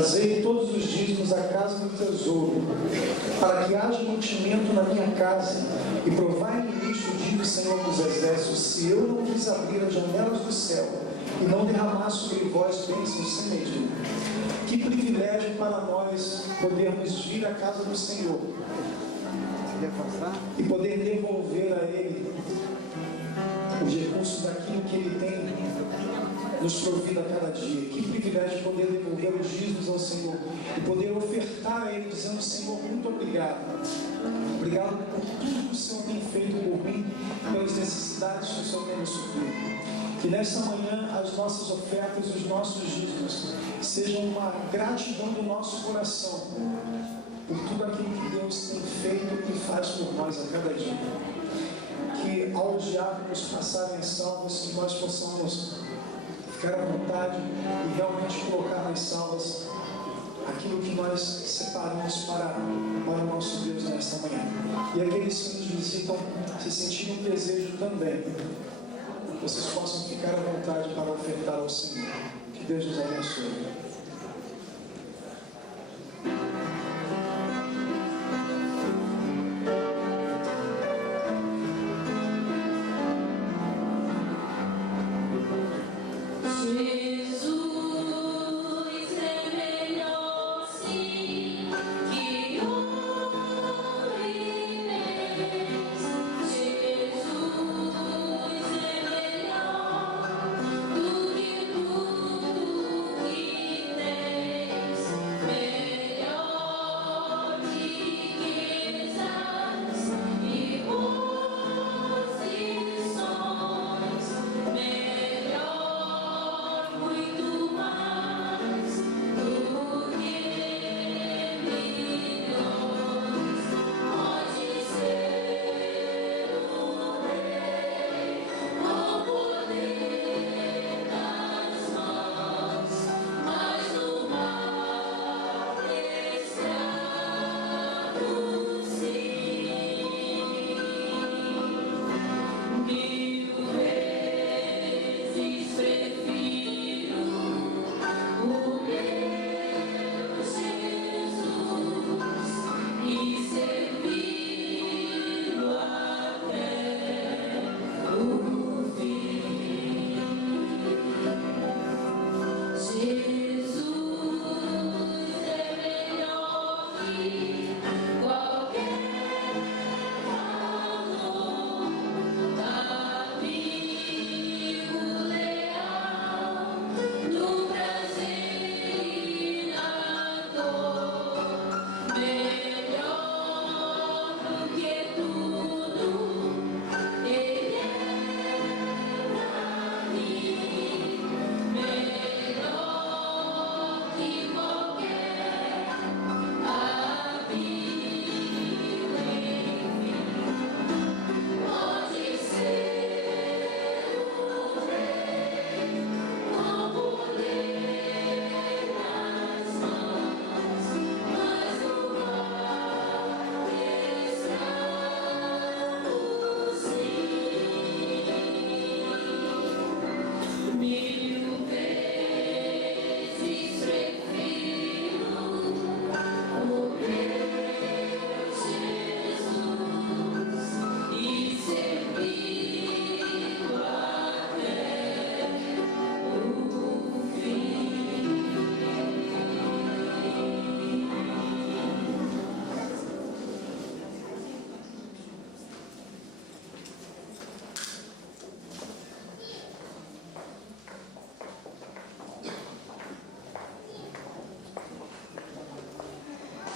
Trazei todos os dízimos à casa do tesouro, para que haja mantimento na minha casa, e provai-me isto, diz o Senhor dos Exércitos, se eu não vos abrir as janelas do céu, e não derramar sobre vós bênçãos sem medida. Que privilégio para nós podermos vir à casa do Senhor e poder devolver a Ele os recursos daquilo que Ele tem nos provido a cada dia. Que privilégio poder devolver os dízimos ao Senhor e poder ofertar a Ele, dizendo: Senhor, muito obrigado. Obrigado por tudo que o Senhor tem feito por mim, pelas necessidades que o Senhor tem me suprido. Que nesta manhã as nossas ofertas e os nossos dízimos sejam uma gratidão do nosso coração por tudo aquilo que Deus tem feito e faz por nós a cada dia. Que ao os diáconos passarem as salvas, que nós possamos ficar à vontade e realmente colocar nas salvas aquilo que nós separamos para o nosso Deus nesta manhã. E aqueles que nos visitam, se sentirem um desejo também, vocês possam ficar à vontade para ofertar ao Senhor. Que Deus nos abençoe.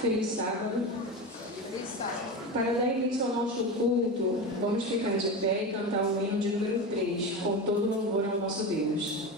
Feliz sábado. Para dar início ao nosso culto, vamos ficar de pé e cantar o hino de número 3, com todo louvor ao nosso Deus.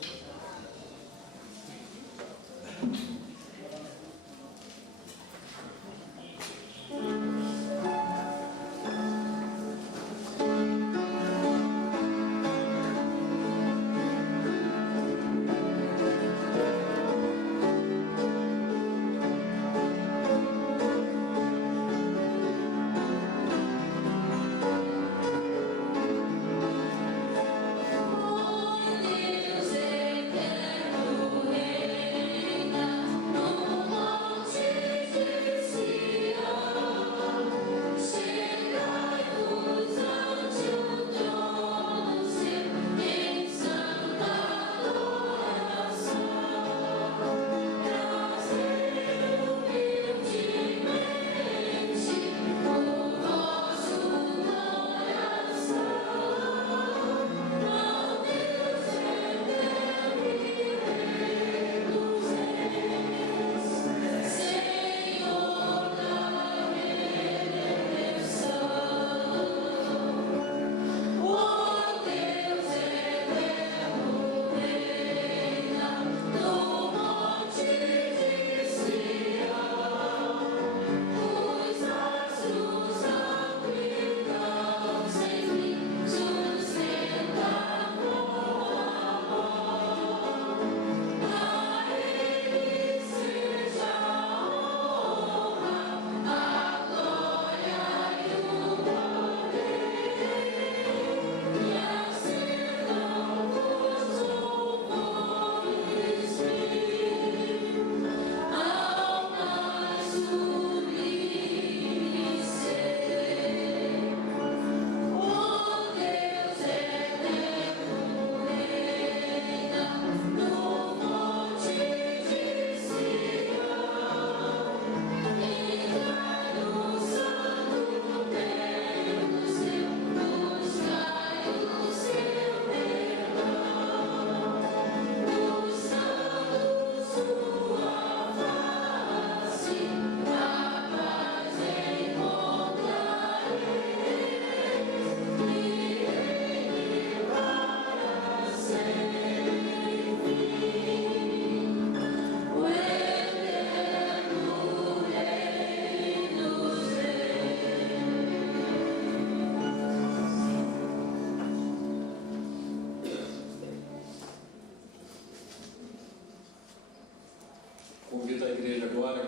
Deus é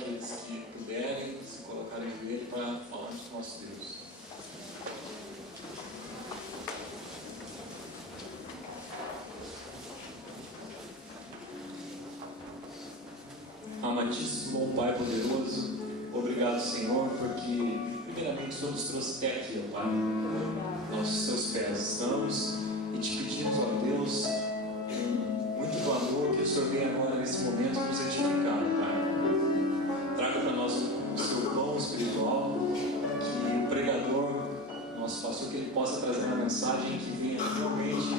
aqueles que puderem se colocarem em joelho para falarmos com o nosso Deus. Amadíssimo bom Pai poderoso, obrigado, Senhor, porque primeiramente o Senhor nos trouxe até aqui, ó Pai. Nossos teus pés estamos e te pedimos, ó Deus, com muito valor que o Senhor venha agora nesse momento nos edificar, Pai. Traga para nós o seu pão espiritual, que o pregador, nosso pastor, que ele possa trazer uma mensagem que venha realmente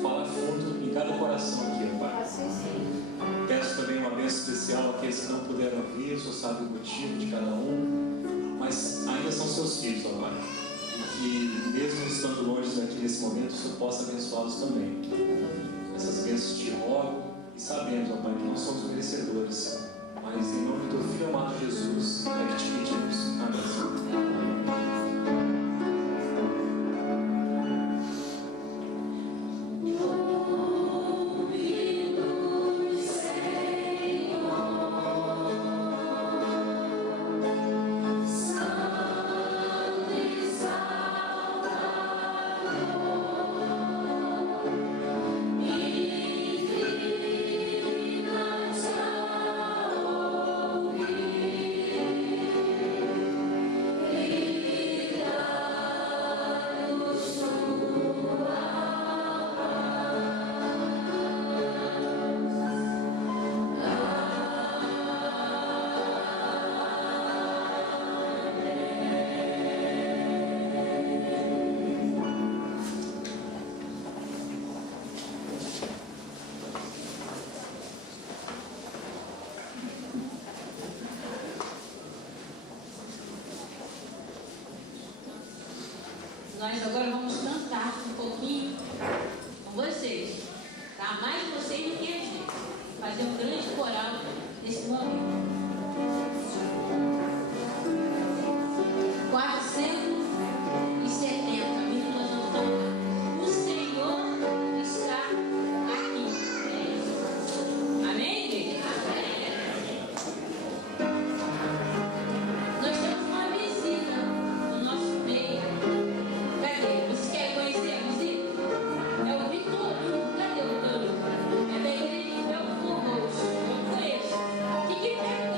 falar fundo em cada coração aqui, ó Pai. Peço também uma bênção especial àqueles que não puderam vir, o Senhor sabe o motivo de cada um, mas ainda são seus filhos, ó Pai. E que, mesmo estando longe daqui nesse momento, o Senhor possa abençoá-los também. Essas bênçãos te rogo e sabemos, ó Pai, que não somos merecedores, mas em nome do teu Filho amado Jesus é que te pedimos. Amém. Nós agora vamos cantar um pouquinho com vocês, tá? Mais vocês do que a gente. Fazer um grande coral nesse momento. 470, nós vamos tocar. O Senhor está aqui. Amém, igreja? Nós temos uma visita no nosso meio. Cadê? Vocês querem conhecer a visita? É o Vitor. Cadê o Vitor? É da igreja de Belfort Roxo. Eu conheço. Fique perto.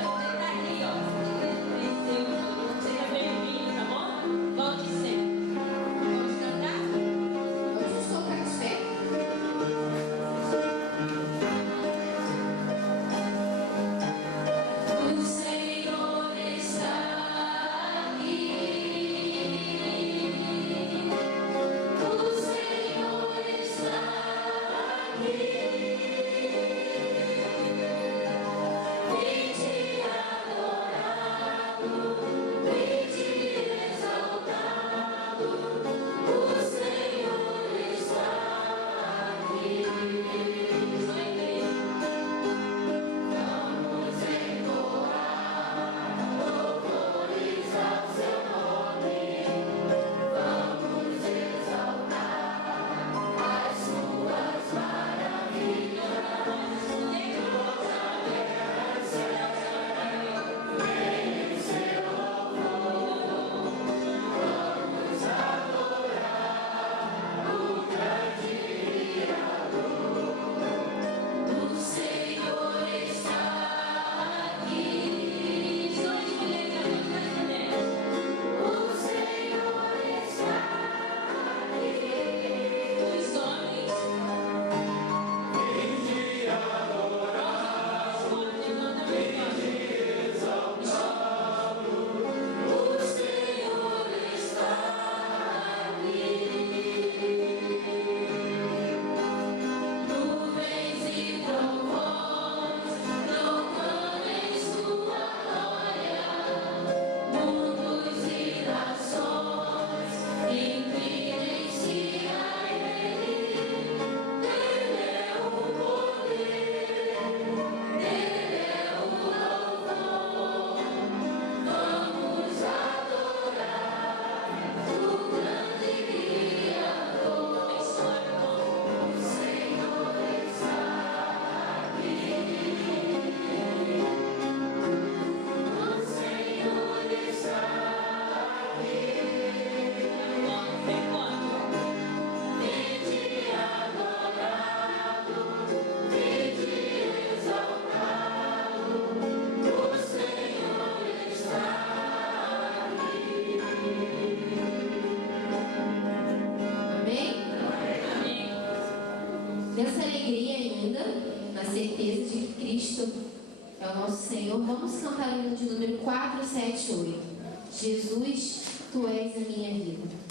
nessa alegria ainda, na certeza de que Cristo é o nosso Senhor, vamos cantar o hino de número 478. Jesus, Tu és a minha vida.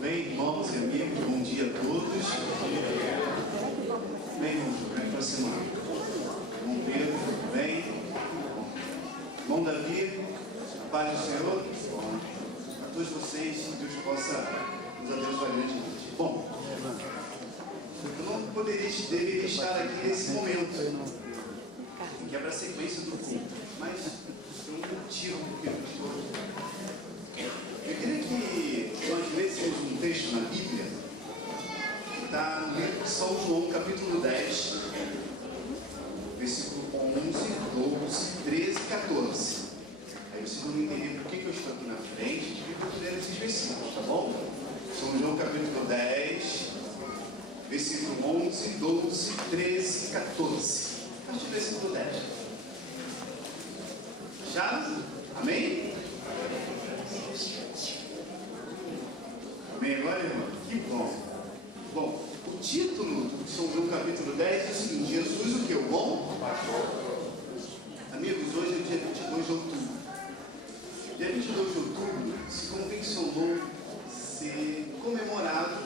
Bem, irmãos e amigos, bom dia a todos. Bem, irmãos, como é que foi a semana? Bom Pedro, bem? Bom Davi, a paz do Senhor? Bom. A todos vocês, que Deus possa nos abençoar grandemente. Bom, eu não deveria estar aqui nesse momento, que é para a sequência do culto, mas por um motivo porque eu estou aqui. Eu queria que nós lêssemos um texto na Bíblia, que está no livro de São João, capítulo 10, versículo 11, 12, 13 e 14. Aí vocês vão entender por que eu estou aqui na frente e por que eu ler esses versículos, tá bom? São João, capítulo 10, versículo 11, 12, 13 e 14. A partir do versículo 10. Já? Amém? Amém agora, irmão? Que bom. Bom, o título de São João capítulo 10 é o seguinte: Jesus o que? O bom? Amigos, hoje é o dia 22 de outubro. Dia 22 de outubro se convencionou ser comemorado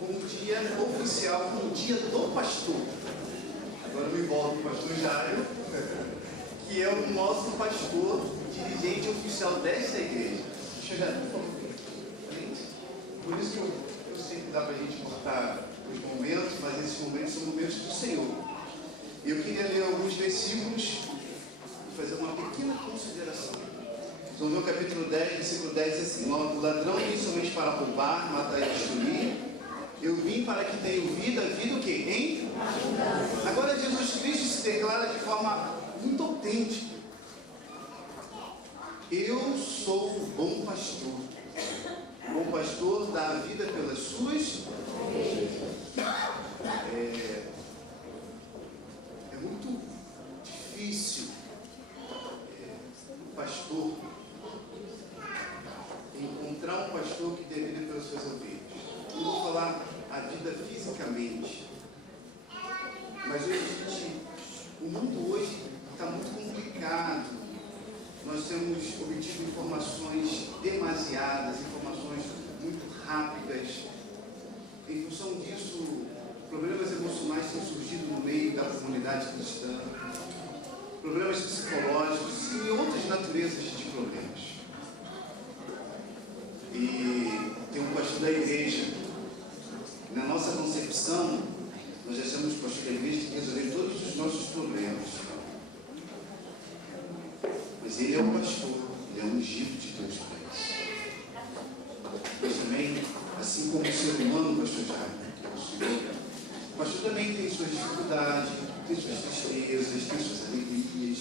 como dia oficial, como dia do pastor. Agora eu me volto para o pastor Jairo, que é o nosso pastor, dirigente oficial desta igreja. Pastor Jairo, por favor. Por isso que eu sei que dá para a gente cortar os momentos, mas esses momentos são momentos do Senhor. Eu queria ler alguns versículos e fazer uma pequena consideração. Então, no capítulo 10, versículo 10, diz assim: o ladrão vem somente para roubar, matar e destruir. Eu vim para que tenham vida, vida o quê? Hein? Agora Jesus Cristo se declara de forma muito autêntica. Eu sou o bom pastor. O bom pastor dá a vida pelas suas. É muito difícil o pastor encontrar um pastor que dê vida pelas suas ovelhas. Não vou falar a vida fisicamente, mas o mundo hoje está muito complicado. Nós temos obtido informações demasiadas, informações muito rápidas. Em função disso, problemas emocionais têm surgido no meio da comunidade cristã, problemas psicológicos e outras naturezas de problemas. E tem um pastor da igreja. Na nossa concepção, nós achamos que o pastor da igreja tem que resolver todos os nossos problemas. Mas ele é um pastor, ele é um ungido de Deus para isso. Mas também, assim como o ser humano, pastor Jairo, que é o Senhor, o pastor também tem suas dificuldades, tem suas tristezas, tem suas alegrias.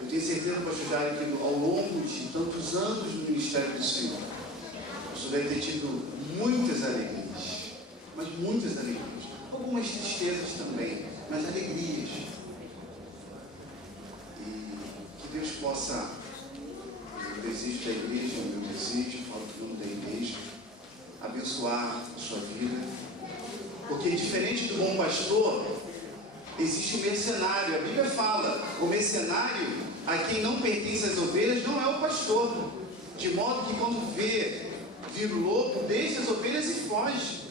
Eu tenho certeza, pastor Jairo, que ao longo de tantos anos no ministério do Senhor, o pastor deve ter tido muitas alegrias, mas muitas alegrias. Algumas tristezas também, mas alegrias. Deus possa, o desejo da igreja, o meu desejo, falo do nome da igreja, abençoar a sua vida, porque diferente do bom pastor, existe o mercenário. A Bíblia fala, o mercenário, a quem não pertence às ovelhas, não é o pastor, de modo que quando vir o lobo, deixa as ovelhas e foge.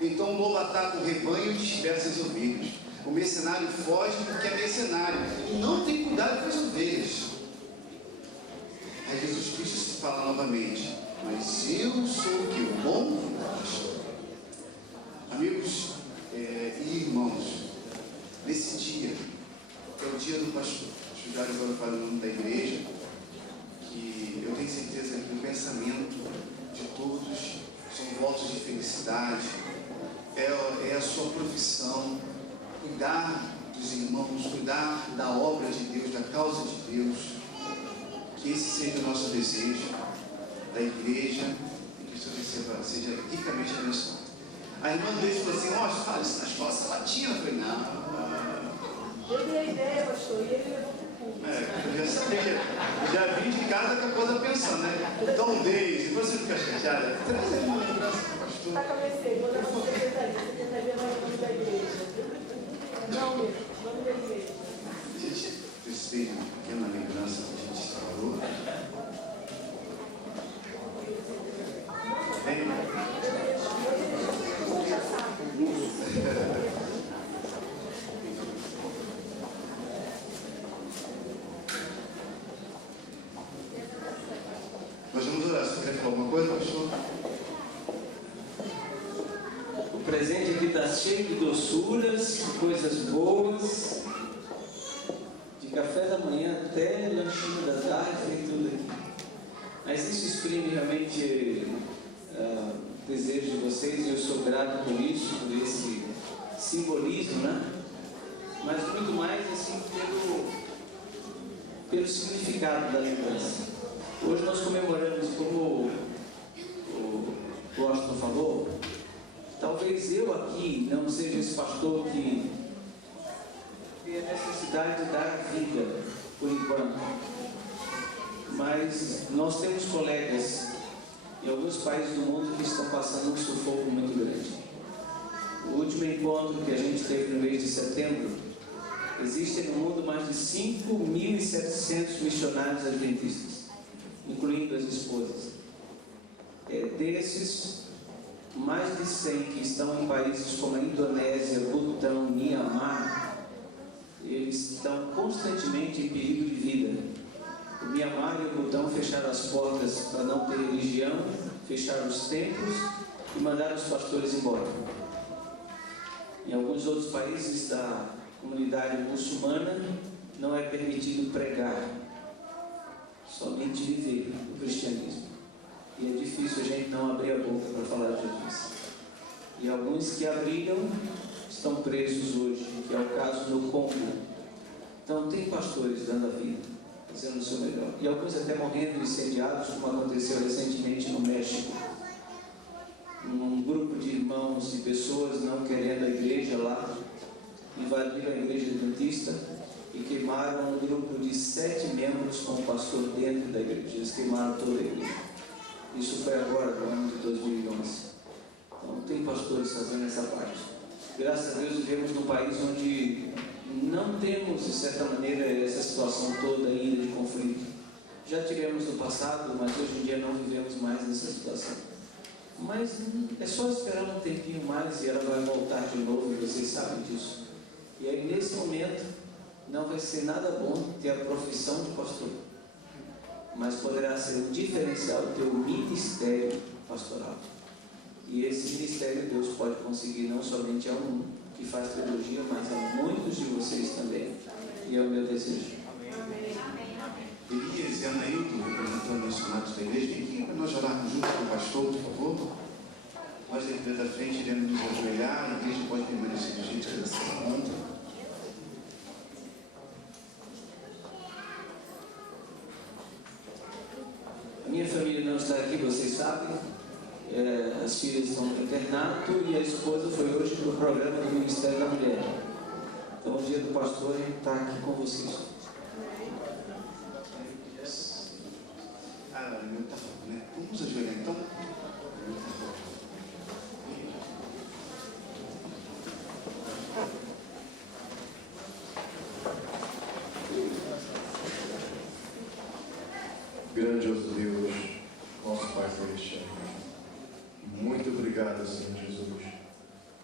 Então o lobo ataca o rebanho e dispersa as ovelhas. O mercenário foge porque é mercenário e não tem cuidado com as ovelhas. Aí Jesus Cristo se fala novamente: mas eu sou o que? O bom pastor. Amigos e irmãos, nesse dia, que é o dia do pastor, estudar agora para o nome da igreja, que eu tenho certeza que o pensamento de todos são votos de felicidade, é a sua profissão. Cuidar dos irmãos, cuidar da obra de Deus, da causa de Deus. Que esse seja o nosso desejo da igreja e que isso seja ricamente abençoado. A irmã dele falou assim: ó, fala isso na escola sabatina. Eu falei: não. Eu dei a ideia, pastor, e ele levou para o culto. Eu já vim de casa com a coisa pensando, né? Então, Deise, você fica chateada. Traz aí uma lembrança do pastor. Tá, comecei, vou dar uma secretaria no nome da igreja. Não, meu, nome da igreja. Gente, precisei de uma pequena lembrança que a gente falou. Bem, nós vamos orar. Você quer falar alguma coisa, pastor? O presente aqui está cheio de doçuras, de coisas boas, de café da manhã até lanchinho da tarde, tem tudo aqui. Mas isso exprime realmente o desejo de vocês, e eu sou grato por isso, por esse simbolismo, né? Mas muito mais assim pelo significado da lembrança. Hoje nós comemoramos, como o Washington falou, talvez eu aqui não seja esse pastor que tem a necessidade de dar vida por enquanto, mas nós temos colegas em alguns países do mundo que estão passando um sufoco muito grande. O último encontro que a gente teve no mês de setembro, existem no mundo mais de 5.700 missionários adventistas, incluindo as esposas. Desses, mais de 100 que estão em países como a Indonésia, Butão, Mianmar, eles estão constantemente em perigo de vida. O Mianmar e o Butão fecharam as portas para não ter religião, fecharam os templos e mandaram os pastores embora. Em alguns outros países da comunidade muçulmana não é permitido pregar, somente viver o cristianismo. E é difícil a gente não abrir a boca para falar de Jesus. E alguns que abriram estão presos hoje, que é o caso no Congo. Então tem pastores dando a vida, fazendo o seu melhor. E alguns até morrendo incendiados, como aconteceu recentemente no México. Um grupo de irmãos e pessoas não querendo a igreja lá, invadiram a igreja adventista e queimaram um grupo de 7 membros com o pastor dentro da igreja. Eles queimaram toda a igreja. Isso foi agora, no ano de 2011. Então tem pastores fazendo essa parte. Graças a Deus vivemos num país onde não temos, de certa maneira, essa situação toda ainda de conflito. Já tivemos no passado, mas hoje em dia não vivemos mais nessa situação. Mas é só esperar um tempinho mais e ela vai voltar de novo, e vocês sabem disso. E aí, nesse momento, não vai ser nada bom ter a profissão de pastor, mas poderá ser um diferencial do teu ministério pastoral. E esse ministério Deus pode conseguir não somente a um que faz teologia, mas a muitos de vocês também. E é o meu desejo. Elias e Anailton, representando os missionários da igreja, vem aqui para nós orarmos junto com o pastor, por favor. Nós, dentro da frente, iremos nos ajoelhar, a igreja pode permanecer do jeito que ela se encontra. A minha família não está aqui, vocês sabem. As filhas estão no internato e a esposa foi hoje para o programa do Ministério da Mulher. Então, o dia do pastor, a gente está aqui com vocês. Tá bom, né? Vamos ajoelhar então? Grandioso Deus, nosso Pai Celestial, muito obrigado, Senhor Jesus,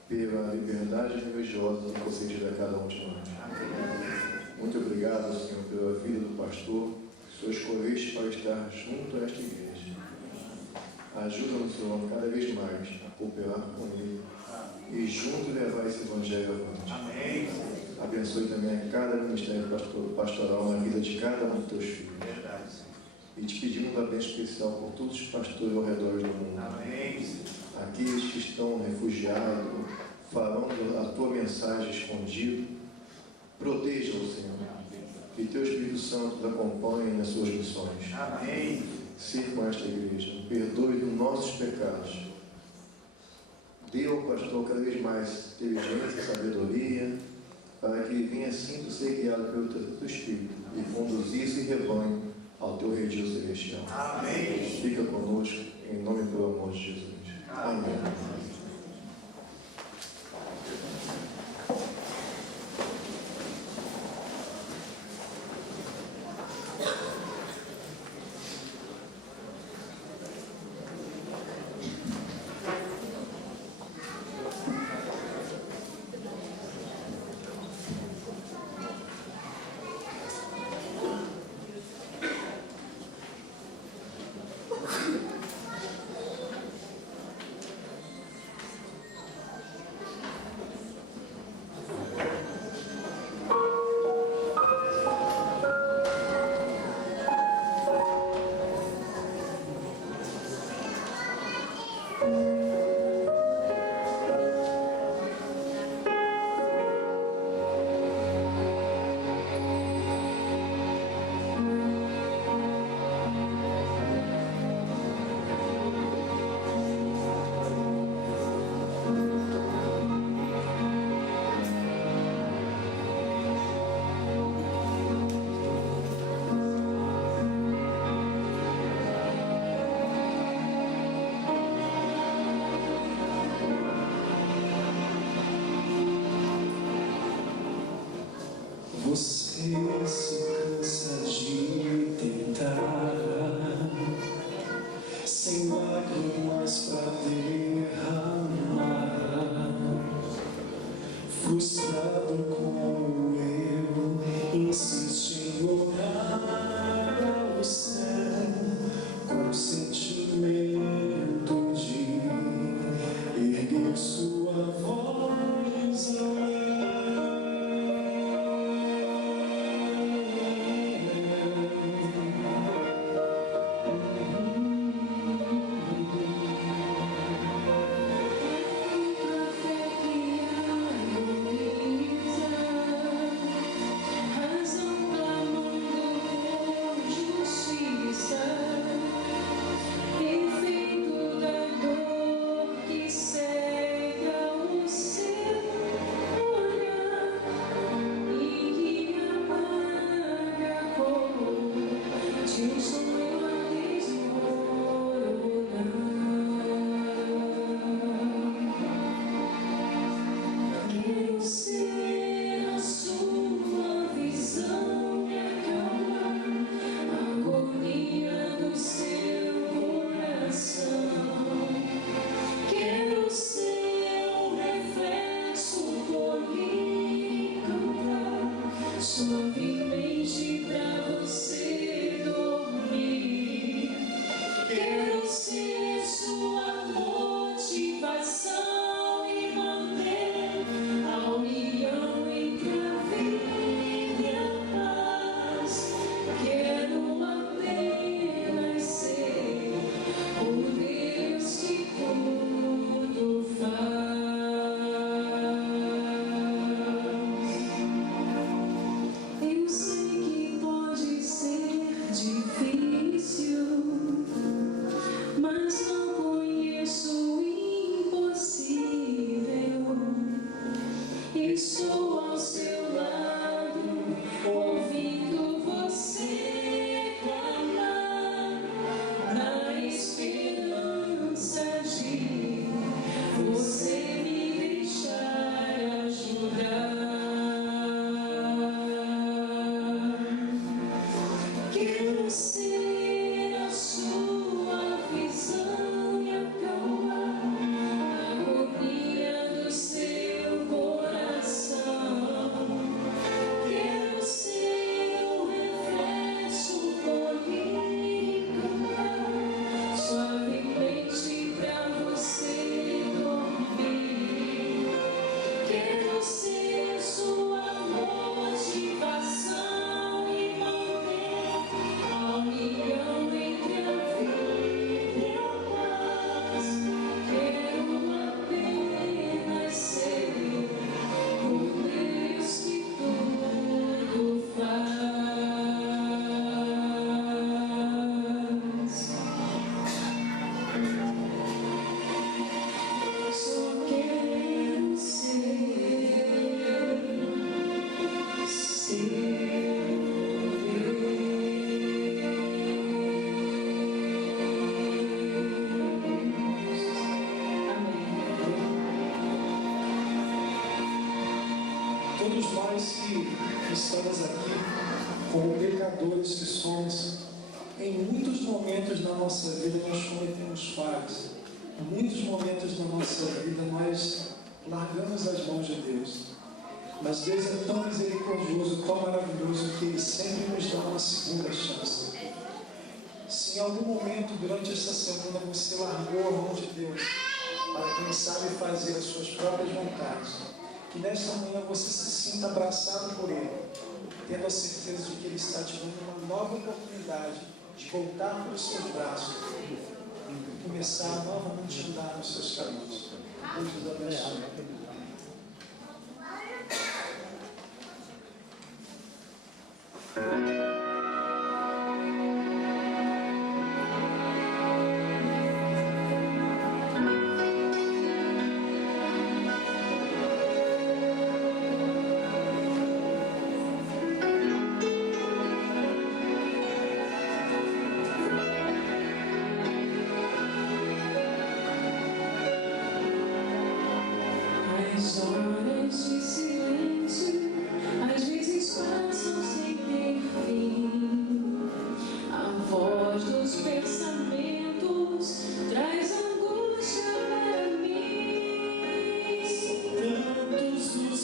pela liberdade religiosa que você tira a cada um de nós. Muito obrigado, Senhor, pela vida do pastor que o Senhor escolheste para estar junto a esta igreja. Ajuda-nos, Senhor, cada vez mais a cooperar com ele e junto levar esse evangelho avante. Amém. Abençoe também a cada ministério pastoral na vida de cada um dos teus filhos. E te pedimos uma bênção especial por todos os pastores ao redor do mundo. Amém. Aqueles que estão refugiados, falando a tua mensagem escondida, proteja-o, Senhor. Que teu Espírito Santo os acompanhe nas suas missões. Amém. Sirva esta igreja, perdoe os nossos pecados. Dê ao pastor cada vez mais inteligência e sabedoria, para que ele venha sempre ser guiado pelo teu Espírito e conduzir esse rebanho ao teu redil celestial. Amém. Fica conosco, em nome e pelo amor de Jesus. Amém. Você se cansa de tentar, sem lágrimas pra derramar. frustrado como eu, insiste em olhar ao céu com o sentimento de erguer sua voz ao suavemente pra você dormir. Quero ser sua motivação e manter a união entre a vida e a paz. Quero apenas ser o Deus que tudo faz. Eu sei que pode ser difícil, mas não conheço o impossível. Estou ao seu lado, ouvindo você clamar, na esperança de você me deixar ajudar. Quero ser a sua visão e acalmar a agonia do seu coração. Quero ser o reflexo bonito, suavemente pra você dormir. Quero ser sua motivação e manter a união entre a vida e a paz. Quero apenas ser o Deus que tudo faz. Só quero ser todos nós que estamos aqui, como pecadores que somos, em muitos momentos da nossa vida nós cometemos falhas. Em muitos momentos da nossa vida nós largamos as mãos de Deus. Mas Deus é tão misericordioso, tão maravilhoso, que Ele sempre nos dá uma segunda chance. Se em algum momento durante essa semana você largou a mão de Deus para, quem sabe, fazer as suas próprias vontades, que nesta manhã você se sinta abraçado por Ele, tendo a certeza de que Ele está te dando uma nova oportunidade de voltar para os seus braços e começar novamente a andar nos seus caminhos. Deus os abençoe. As horas de silêncio às vezes passam sem ter fim. A voz dos pensamentos traz angústia para mim. Tantos dos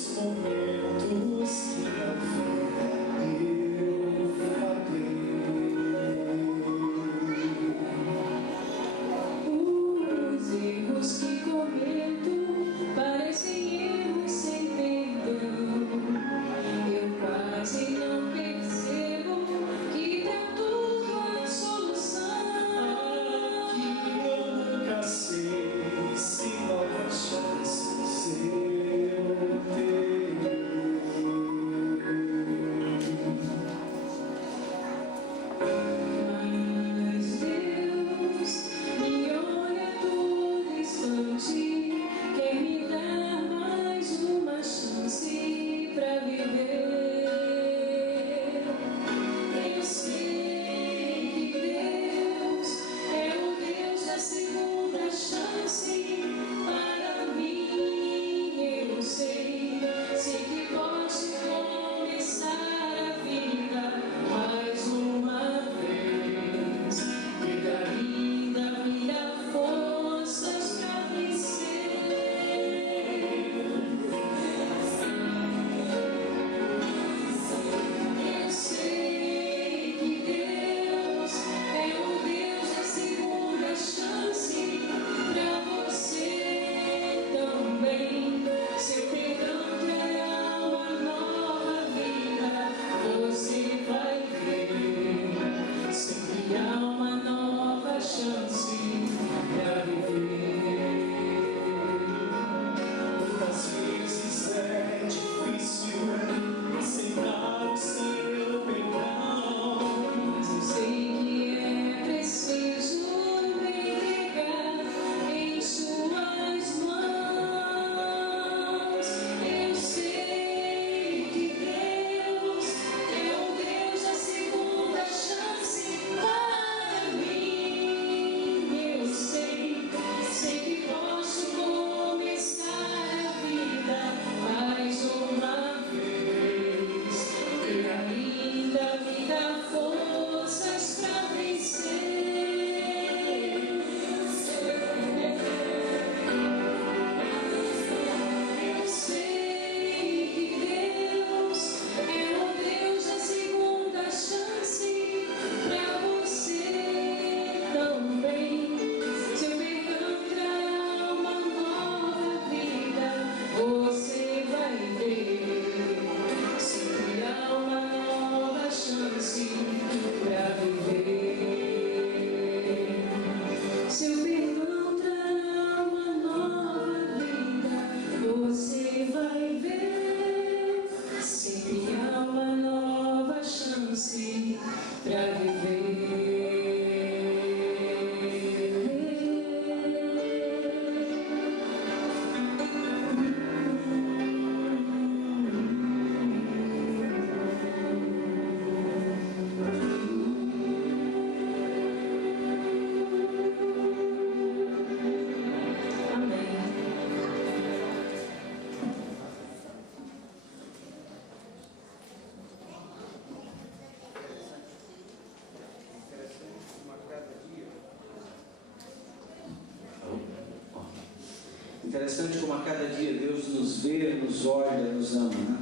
Interessante como a cada dia Deus nos vê, nos olha, nos ama, né?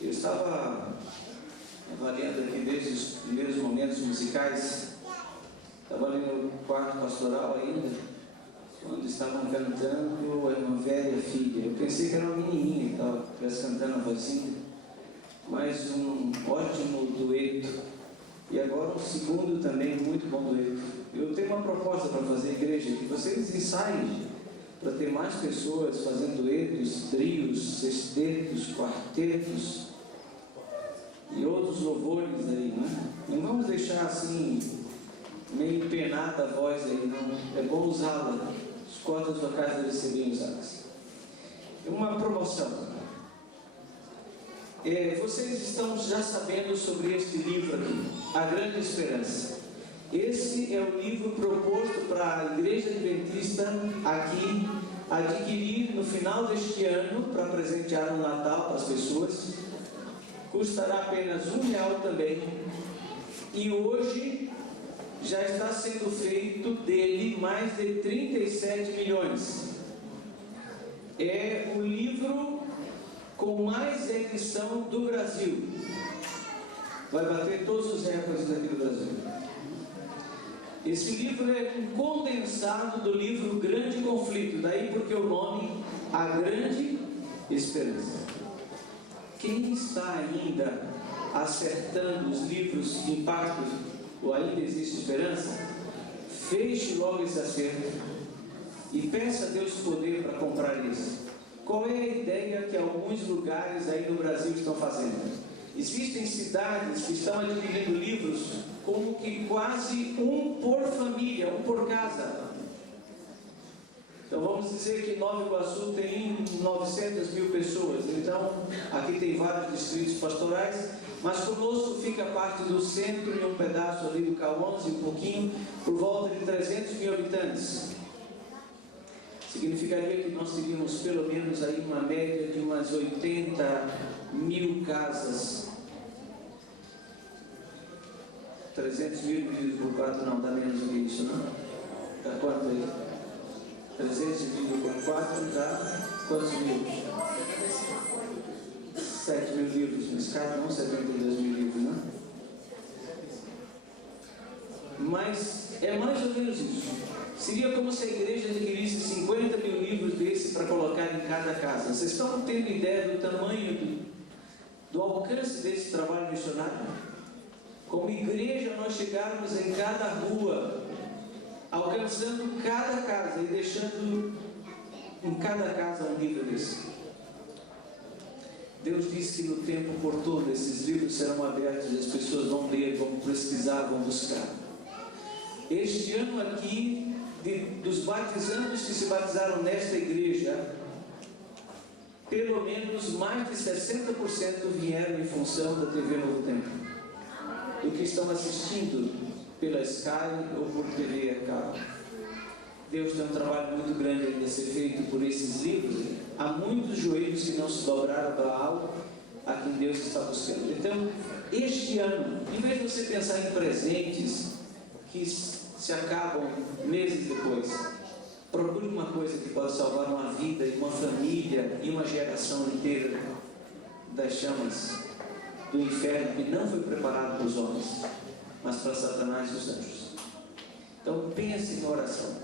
Eu estava avaliando aqui desde os primeiros momentos musicais, estava ali no quarto pastoral ainda, quando estavam cantando Era uma Velha Filha. Eu pensei que era uma menininha que estava cantando a vozinha, mas um ótimo dueto. E agora um segundo também, muito bom dueto. Eu tenho uma proposta para fazer, igreja, que vocês ensaiem para ter mais pessoas fazendo duetos, trios, sextetos, quartetos e outros louvores aí, né? Não vamos deixar assim, meio empenada a voz aí, não. É bom usá-la. As cordas vocais devem ser bem usadas. Uma promoção. Vocês estão já sabendo sobre este livro aqui, A Grande Esperança. Esse é o livro proposto para a Igreja Adventista aqui adquirir no final deste ano para presentear no Natal para as pessoas. Custará apenas R$1 também. E hoje já está sendo feito dele mais de 37 milhões. É o livro com mais edição do Brasil. Vai bater todos os recordes aqui do Brasil. Esse livro é um condensado do livro Grande Conflito, daí porque o nome A Grande Esperança. Quem está ainda acertando os livros de impacto, ou ainda existe esperança, feche logo esse acerto e peça a Deus poder para comprar isso. Qual é a ideia que alguns lugares aí no Brasil estão fazendo? Existem cidades que estão adquirindo livros como que quase um por família, um por casa. Então vamos dizer que Nova Iguaçu tem 900 mil pessoas. Então aqui tem vários distritos pastorais, mas conosco fica parte do centro e um pedaço ali do K11, um pouquinho, por volta de 300 mil habitantes. Significaria que nós teríamos pelo menos aí uma média de umas 80 mil casas. 300 mil dividido por 4 não, dá menos do que isso, não? Dá quanto aí? 300 dividido por 4 dá quantos mil? 7 mil livros, mas cada um 72 mil livros, não? Mas é mais ou menos isso. Seria como se a igreja adquirisse 50 mil livros desse para colocar em cada casa. Vocês estão tendo ideia do tamanho do alcance desse trabalho missionário? Como igreja, nós chegarmos em cada rua, alcançando cada casa e deixando em cada casa um livro desse. Deus disse que no tempo por todo esses livros serão abertos e as pessoas vão ler, vão pesquisar, vão buscar. Este ano aqui, dos batizandos que se batizaram nesta igreja, pelo menos mais de 60% vieram em função da TV Novo Tempo, do que estão assistindo pela Sky ou por TV a cabo. Deus tem um trabalho muito grande ainda a ser feito por esses livros. Há muitos joelhos que não se dobraram para algo a quem Deus está buscando. Então, este ano, em vez de você pensar em presentes que se acabam meses depois, procure uma coisa que pode salvar uma vida e uma família e uma geração inteira das chamas do inferno que não foi preparado para os homens, mas para Satanás e os anjos. Então pense na oração.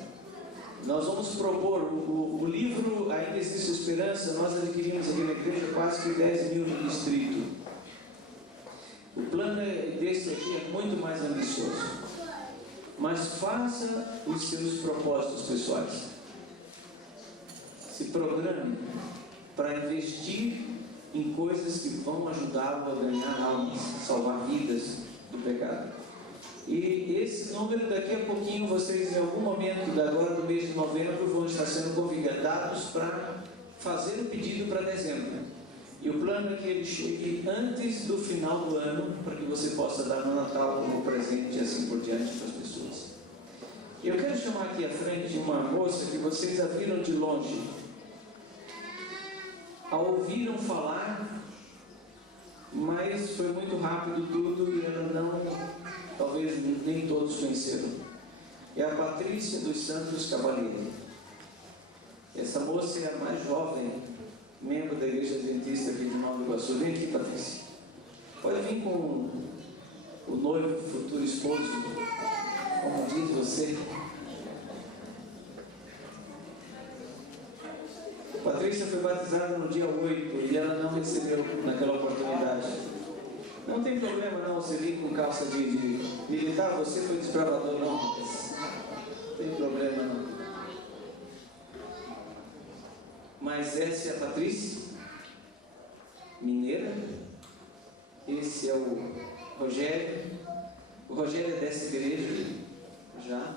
Nós vamos propor o livro Ainda Existe Esperança. Nós adquirimos aqui na igreja quase que 10 mil no distrito. O plano desse aqui é muito mais ambicioso, mas faça os seus propósitos pessoais. Se programe para investir em coisas que vão ajudá-lo a ganhar almas, salvar vidas do pecado. E esse número, daqui a pouquinho, vocês em algum momento agora do mês de novembro vão estar sendo convidados para fazer o pedido para dezembro. E o plano é que ele chegue antes do final do ano, para que você possa dar no Natal como presente e assim por diante para as pessoas. Eu quero chamar aqui à frente uma moça que vocês a viram de longe. A ouviram falar, mas foi muito rápido tudo e ela não, talvez nem todos conheceram. É a Patrícia dos Santos Cavaleiro. Essa moça é a mais jovem membro da Igreja Adventista aqui de Nova Iguaçu. Vem aqui, Patrícia. Pode vir com o noivo, futuro esposo, como diz você. Patrícia foi batizada no dia 8 e ela não recebeu naquela oportunidade. Não tem problema não você vir com calça de militar, você foi desbravador não. Não tem problema não. Mas essa é a Patrícia, mineira. Esse é o Rogério. O Rogério é dessa igreja já.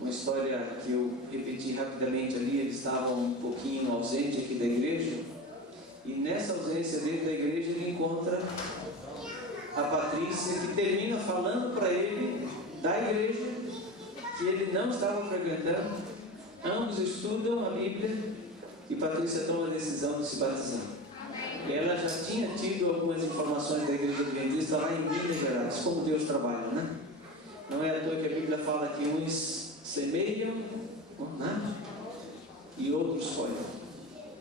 Uma história que eu repeti rapidamente ali, eles estavam um pouquinho ausentes aqui da igreja. E nessa ausência dentro da igreja ele encontra a Patrícia, que termina falando para ele da igreja que ele não estava frequentando. Ambos estudam a Bíblia e Patrícia toma a decisão de se batizar. Ela já tinha tido algumas informações da igreja adventista lá em Minas Gerais, como Deus trabalha, né? Não é à toa que a Bíblia fala que uns semeiam, né? E outros colhem.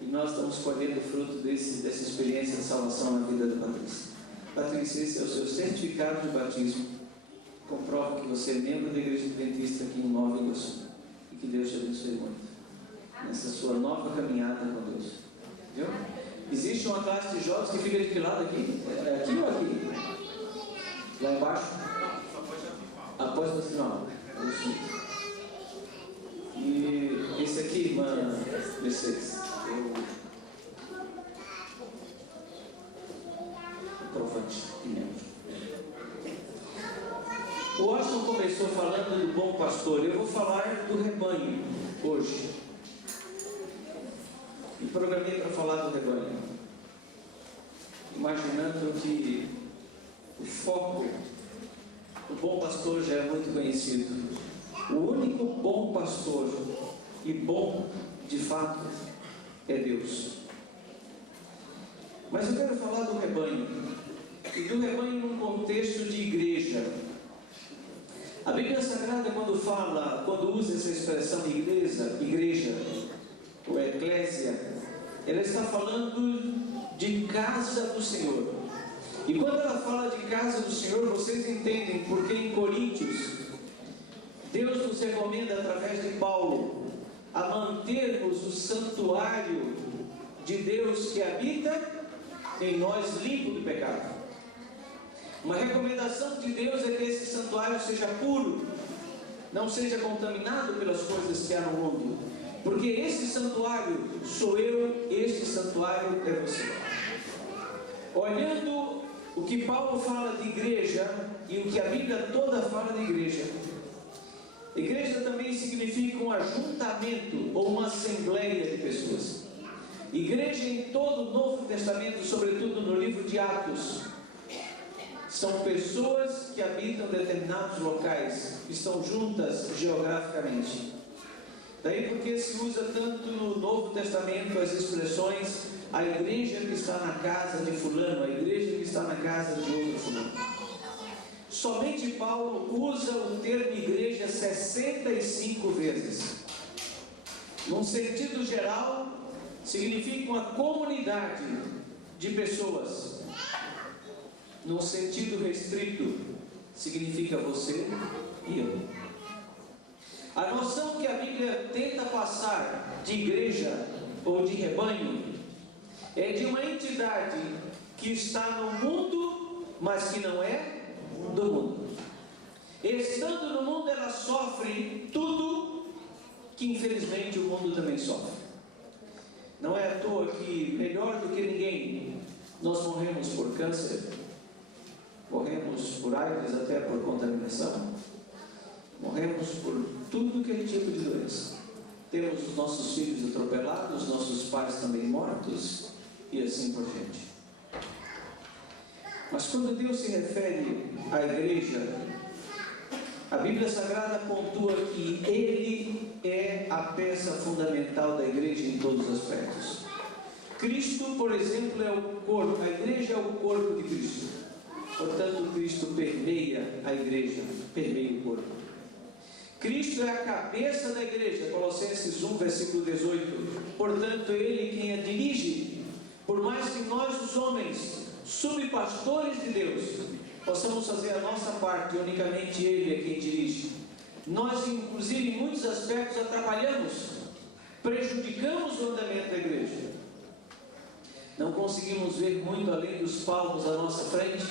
E nós estamos colhendo fruto dessa experiência de salvação na vida da Patrícia. Patrícia, esse é o seu certificado de batismo. Comprova que você é membro da igreja adventista aqui em Nova Iguaçu. E que Deus te abençoe muito nessa sua nova caminhada com Deus. Viu? Existe uma classe de jovens que fica de que lado aqui? É aqui ou aqui? Lá embaixo? Após o final. E esse aqui, irmã Mercedes, o Washington começou falando do bom pastor. Eu vou falar do rebanho hoje. Me programei para falar do rebanho, imaginando que o foco, o bom pastor já é muito conhecido. O único bom pastor e bom de fato é Deus. Mas eu quero falar do rebanho, e do rebanho num contexto de igreja. A Bíblia Sagrada, quando usa essa expressão igreja ou eclésia, ela está falando de casa do Senhor. E quando ela fala de casa do Senhor, vocês entendem porque em Coríntios Deus nos recomenda através de Paulo a mantermos o santuário de Deus que habita em nós, limpo do pecado. Uma recomendação de Deus é que esse santuário seja puro, não seja contaminado pelas coisas que há no mundo, porque esse santuário sou eu, este santuário é você. Olhando o que Paulo fala de igreja e o que a Bíblia toda fala de igreja, igreja também significa um ajuntamento ou uma assembleia de pessoas. Igreja em todo o Novo Testamento, sobretudo no livro de Atos, são pessoas que habitam determinados locais, que estão juntas geograficamente. Daí porque se usa tanto no Novo Testamento as expressões a igreja que está na casa de fulano, a igreja que está na casa de outro fulano. Somente Paulo usa o termo igreja 65 vezes. Num sentido geral, significa uma comunidade de pessoas. Num sentido restrito, significa você e eu. A noção que a Bíblia tenta passar de igreja ou de rebanho é de uma entidade que está no mundo, mas que não é do mundo. Estando no mundo, ela sofre tudo que infelizmente o mundo também sofre. Não é à toa que, melhor do que ninguém, nós morremos por câncer, morremos por AIDS, até por contaminação, morremos por tudo que é tipo de doença. Temos os nossos filhos atropelados, nossos pais também mortos, e assim por diante. Mas quando Deus se refere à igreja, a Bíblia Sagrada pontua que Ele é a peça fundamental da igreja em todos os aspectos. Cristo, por exemplo, é o corpo, a igreja é o corpo de Cristo. Portanto, Cristo permeia a igreja, permeia o corpo. Cristo é a cabeça da igreja, Colossenses 1, versículo 18. Portanto, Ele quem a dirige, por mais que nós, os homens, subpastores de Deus, possamos fazer a nossa parte, unicamente Ele é quem dirige. Nós, inclusive, em muitos aspectos, atrapalhamos, prejudicamos o andamento da igreja. Não conseguimos ver muito além dos palmos à nossa frente,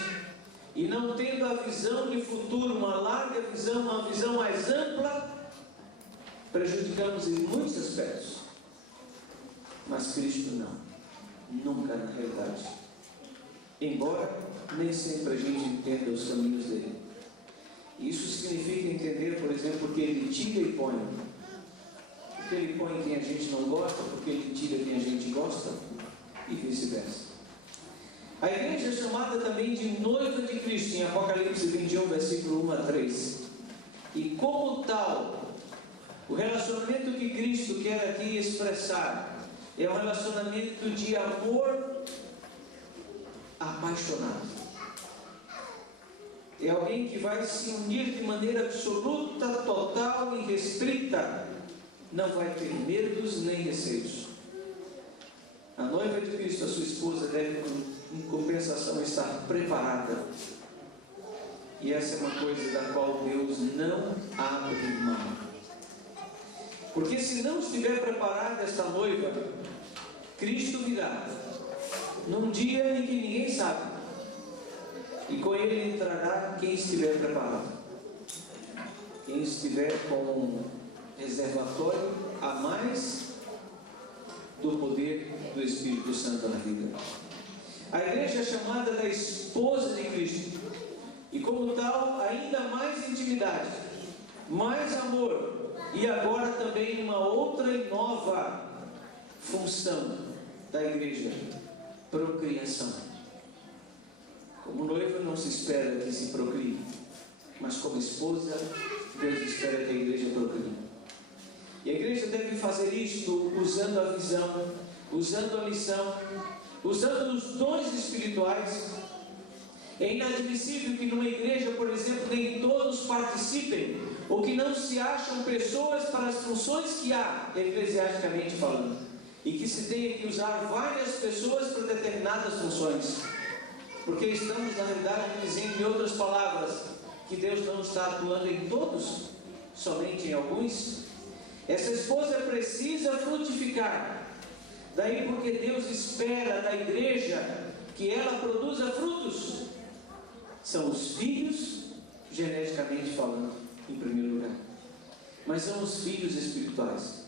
e não tendo a visão de futuro, uma larga visão, uma visão mais ampla, prejudicamos em muitos aspectos. Mas Cristo não, nunca na realidade. Embora nem sempre a gente entenda os caminhos dele. Isso significa entender, por exemplo, porque ele tira e põe. Porque ele põe quem a gente não gosta, porque ele tira quem a gente gosta, e vice-versa. A igreja é chamada também de noiva de Cristo, em Apocalipse 21, versículo 1 a 3. E como tal, o relacionamento que Cristo quer aqui expressar é um relacionamento de amor apaixonado. É alguém que vai se unir de maneira absoluta, total e restrita. Não vai ter medos nem receios. A noiva de Cristo, a sua esposa, deve, em compensação, estar preparada. E essa é uma coisa da qual Deus não abre mão. Porque se não estiver preparada esta noiva, Cristo virá num dia em que ninguém sabe, e com ele entrará quem estiver preparado, quem estiver com um reservatório a mais do poder do Espírito Santo na vida. A igreja é chamada da esposa de Cristo, e como tal, ainda mais intimidade, mais amor, e agora também uma outra e nova função da igreja: procriação. Como noiva não se espera que se procrie, mas como esposa, Deus espera que a igreja procrie. E a igreja deve fazer isto usando a visão, usando a missão, usando os dons espirituais. É inadmissível que numa igreja, por exemplo, nem todos participem, ou que não se acham pessoas para as funções que há, eclesiasticamente falando, e que se tenha que usar várias pessoas para determinadas funções, porque estamos, na realidade, dizendo, em outras palavras, que Deus não está atuando em todos, somente em alguns. Essa esposa precisa frutificar. Daí porque Deus espera da igreja que ela produza frutos. São os filhos, geneticamente falando, em primeiro lugar, mas são os filhos espirituais.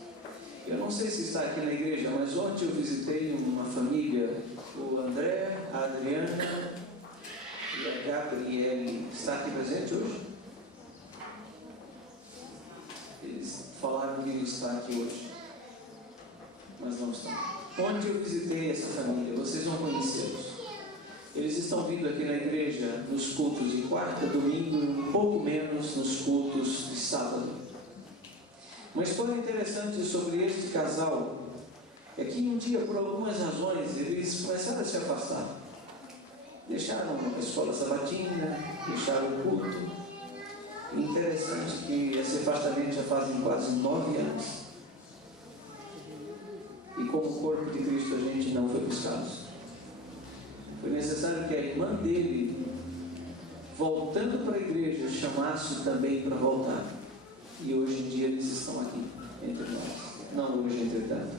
Eu não sei se está aqui na igreja, mas ontem eu visitei uma família, o André, a Adriana e a Gabriele. Está aqui presente hoje? Eles falaram que ele está aqui hoje, mas não estão. Ontem eu visitei essa família, vocês vão conhecê-los. Eles estão vindo aqui na igreja nos cultos de quarta, domingo e um pouco menos nos cultos de sábado. Uma história interessante sobre este casal é que um dia, por algumas razões, eles começaram a se afastar. Deixaram a escola sabatina, deixaram o culto. Interessante que esse afastamento já fazem quase 9 anos. E como corpo de Cristo a gente não foi buscados. Foi necessário que a irmã dele, voltando para a igreja, chamasse também para voltar. E hoje em dia eles estão aqui entre nós. Não hoje, entretanto.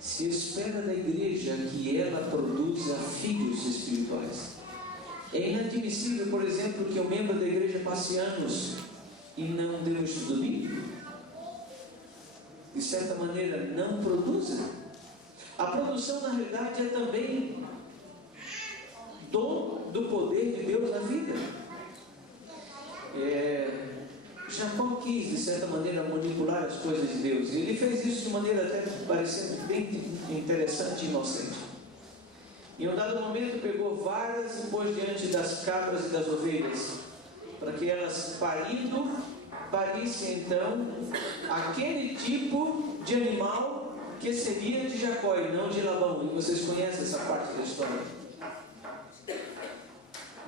Se espera da igreja que ela produza filhos espirituais. É inadmissível, por exemplo, que um membro da igreja passe anos e não dê um estudo bíblico. De certa maneira, não produza. A produção, na realidade, é também dom do poder de Deus na vida. Jacó quis, de certa maneira, manipular as coisas de Deus. E ele fez isso de maneira até parecendo bem interessante e inocente. Em um dado momento, pegou varas e pôs diante das cabras e das ovelhas, para que elas, parindo, parissem então aquele tipo de animal que seria de Jacó e não de Labão. E vocês conhecem essa parte da história.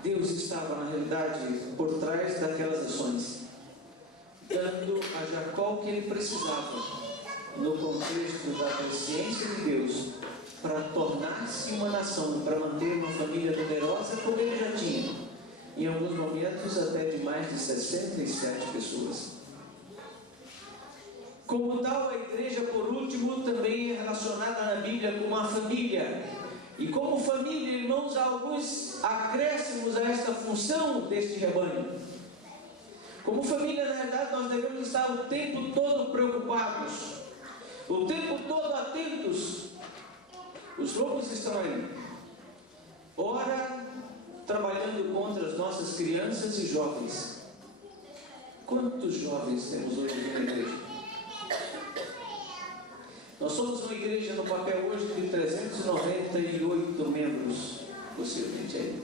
Deus estava, na realidade, por trás daquelas ações. dando a Jacó o que ele precisava, no contexto da presciência de Deus, para tornar-se uma nação, para manter uma família numerosa como ele já tinha, em alguns momentos até de mais de 67 pessoas. Como tal, a igreja, por último, também é relacionada na Bíblia com uma família. E como família, irmãos, há alguns acréscimos a esta função deste rebanho. Como família, na verdade, nós devemos estar o tempo todo preocupados, o tempo todo atentos. Os lobos estão aí, ora trabalhando contra as nossas crianças e jovens. Quantos jovens temos hoje na igreja? Nós somos uma igreja no papel hoje de 398 membros, possivelmente aí.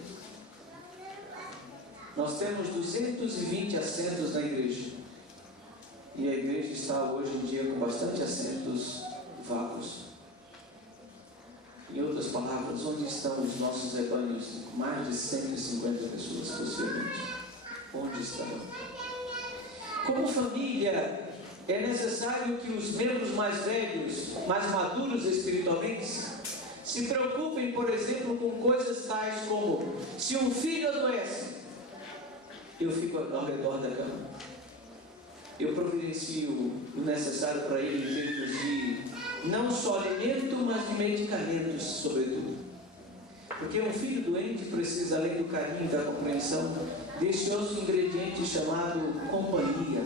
Nós temos 220 assentos na igreja. E a igreja está hoje em dia com bastante assentos vagos. Em outras palavras, onde estão os nossos rebanhos? Mais de 150 pessoas, possivelmente. Onde estão? Como família, é necessário que os membros mais velhos, mais maduros espiritualmente, se preocupem, por exemplo, com coisas tais como: se um filho adoece, eu fico ao redor da cama, eu providencio o necessário para ele em termos de não só alimento, mas de medicamentos, sobretudo. Porque um filho doente precisa, além do carinho e da compreensão, desse outro ingrediente chamado companhia.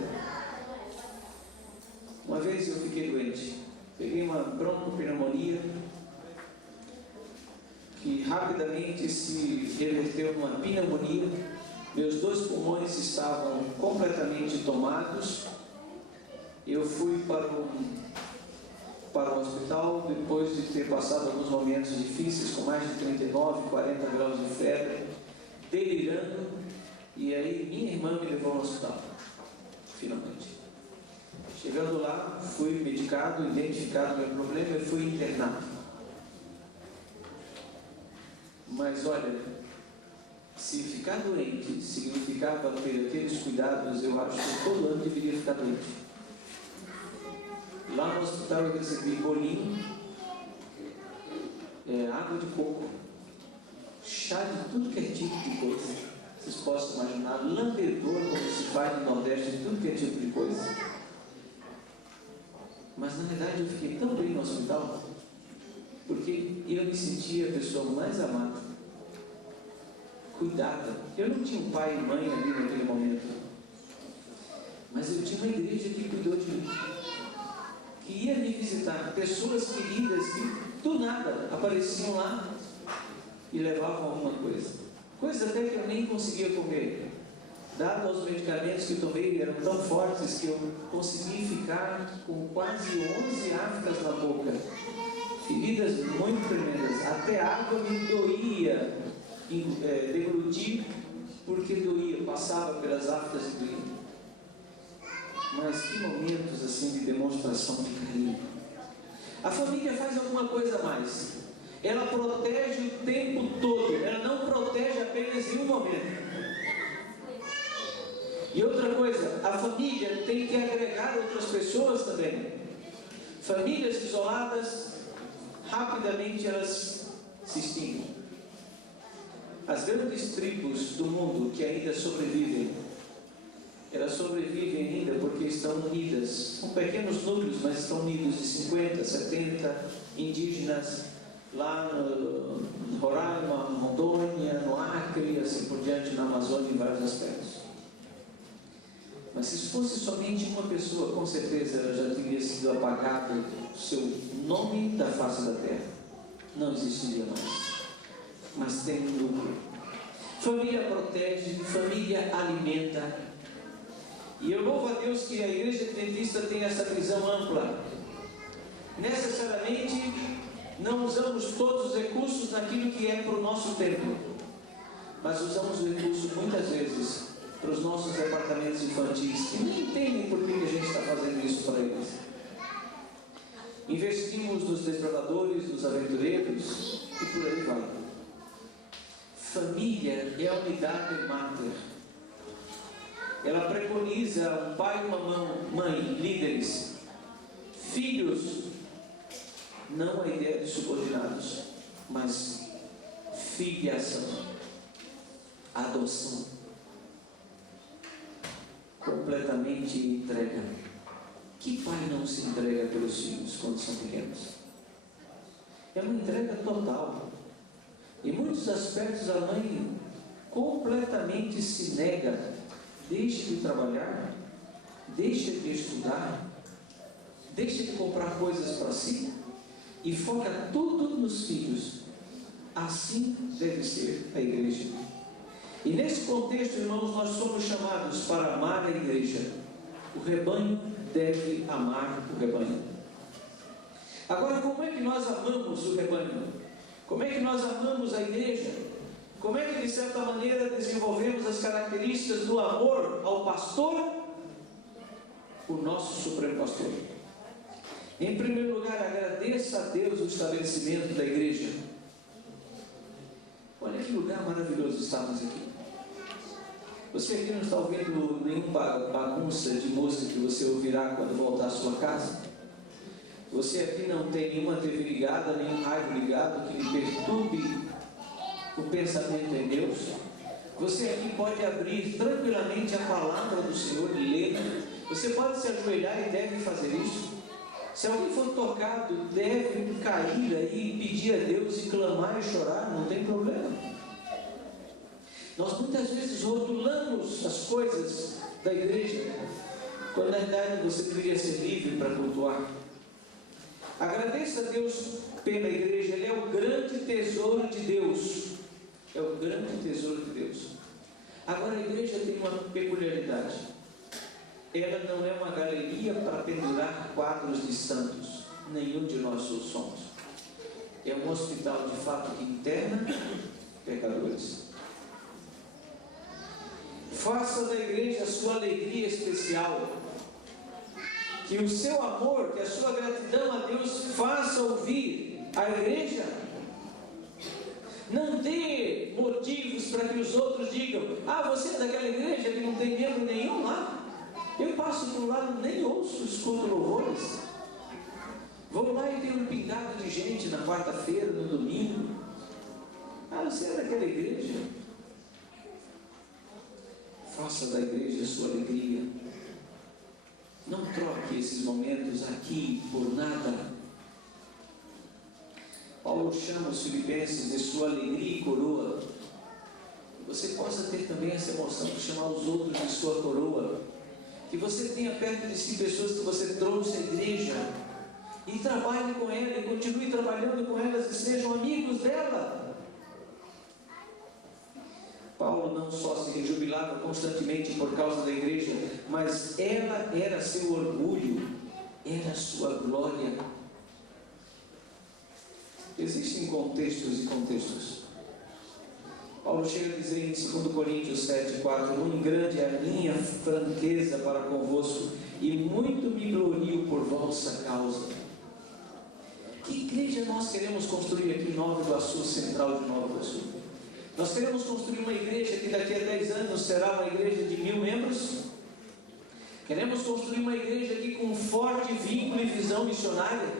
Uma vez eu fiquei doente, peguei uma broncopneumonia que rapidamente se reverteu numa pneumonia. Meus 2 pulmões estavam completamente tomados. Eu fui para o hospital depois de ter passado alguns momentos difíceis, com mais de 39, 40 graus de febre, delirando. E aí minha irmã me levou ao hospital, finalmente. Chegando lá, fui medicado, identificado o meu problema e fui internado. Mas olha, se ficar doente significava ter aqueles cuidados, eu acho que todo ano deveria ficar doente. Lá no hospital eu recebi bolinho, água de coco, chá de tudo que é tipo de coisa. Vocês possam imaginar, lambedor, como se faz no Nordeste, de tudo que é tipo de coisa. Mas na verdade eu fiquei tão bem no hospital, porque eu me sentia a pessoa mais amada, cuidada. Eu não tinha um pai e mãe ali naquele momento, mas eu tinha uma igreja que cuidou de mim, que ia me visitar, pessoas queridas que do nada apareciam lá e levavam alguma coisa, coisas até que eu nem conseguia comer. Dado aos medicamentos que tomei, eram tão fortes que eu consegui ficar com quase 11 aftas na boca, feridas muito tremendas, até a água me doía, deglutir, porque doía, passava pelas aftas e doía. Mas que momentos assim de demonstração de carinho. A família faz alguma coisa a mais, ela protege o tempo todo, ela não protege apenas em um momento. E outra coisa, a família tem que agregar outras pessoas também. Famílias isoladas, rapidamente elas se extinguem. As grandes tribos do mundo que ainda sobrevivem, elas sobrevivem ainda porque estão unidas. São pequenos núcleos, mas estão unidos de 50, 70 indígenas, lá no Roraima, Rondônia, no Acre, assim por diante, na Amazônia, em vários aspectos. Mas se fosse somente uma pessoa, com certeza ela já teria sido apagada o seu nome da face da terra. Não existiria mais. Mas tem um núcleo. Família protege, família alimenta. E eu louvo a Deus que a Igreja Adventista tem essa visão ampla. Necessariamente não usamos todos os recursos naquilo que é para o nosso tempo, mas usamos o recurso muitas vezes para os nossos departamentos infantis, que nem entendem por que a gente está fazendo isso para eles. Investimos nos desbravadores, nos aventureiros e por aí vai. Família é a unidade mater. ela preconiza um pai e uma mãe, líderes, filhos, não a ideia de subordinados, mas filiação, adoção, completamente entrega. Que pai não se entrega pelos filhos quando são pequenos? É uma entrega total. Em muitos aspectos a mãe completamente se nega, deixa de trabalhar, deixa de estudar, deixa de comprar coisas para si e foca tudo nos filhos. Assim deve ser a igreja. E nesse contexto, irmãos, nós somos chamados para amar a igreja. O rebanho deve amar o rebanho. Agora, como é que nós amamos o rebanho? Como é que nós amamos a igreja? Como é que, de certa maneira, desenvolvemos as características do amor ao pastor, o nosso supremo pastor? Em primeiro lugar, agradeça a Deus o estabelecimento da igreja. Olha que lugar maravilhoso estamos aqui. Você aqui não está ouvindo nenhuma bagunça de música que você ouvirá quando voltar à sua casa? Você aqui não tem nenhuma TV ligada, nenhum rádio ligado que lhe perturbe o pensamento em Deus? Você aqui pode abrir tranquilamente a palavra do Senhor e ler. Você pode se ajoelhar e deve fazer isso. Se alguém for tocado, deve cair aí e pedir a Deus e clamar e chorar, não tem problema. Nós muitas vezes rotulamos as coisas da igreja, quando na verdade você deveria ser livre para cultuar. Agradeça a Deus pela igreja, Ele é o grande tesouro de Deus. É o grande tesouro de Deus. Agora a igreja tem uma peculiaridade. Ela não é uma galeria para pendurar quadros de santos. Nenhum de nós somos. É um hospital de fato que interna pecadores. Faça da igreja a sua alegria especial. Que o seu amor, que a sua gratidão a Deus faça ouvir a igreja. Não dê motivos para que os outros digam: ah, você é daquela igreja que não tem membro nenhum lá? Eu passo por lá, nem ouço, escuto louvores. Vou lá e tem um pingado de gente na quarta-feira, no domingo. Ah, você é daquela igreja? Faça da igreja a sua alegria. Não troque esses momentos aqui por nada. Paulo chama os filipenses de sua alegria e coroa. Você possa ter também essa emoção de chamar os outros de sua coroa. Que você tenha perto de si pessoas que você trouxe à igreja. E trabalhe com ela, e continue trabalhando com elas, e sejam amigos dela. Paulo não só se rejubilava constantemente por causa da igreja, mas ela era seu orgulho, era sua glória. Existem contextos e contextos. Paulo chega a dizer em 2 Coríntios 7,4: muito grande é a minha franqueza para convosco, e muito me glorio por vossa causa. Que igreja nós queremos construir aqui em Nova Iguaçu, central de Nova Iguaçu? Nós queremos construir uma igreja que daqui a 10 anos será uma igreja de 1000 membros? Queremos construir uma igreja aqui com forte vínculo e visão missionária?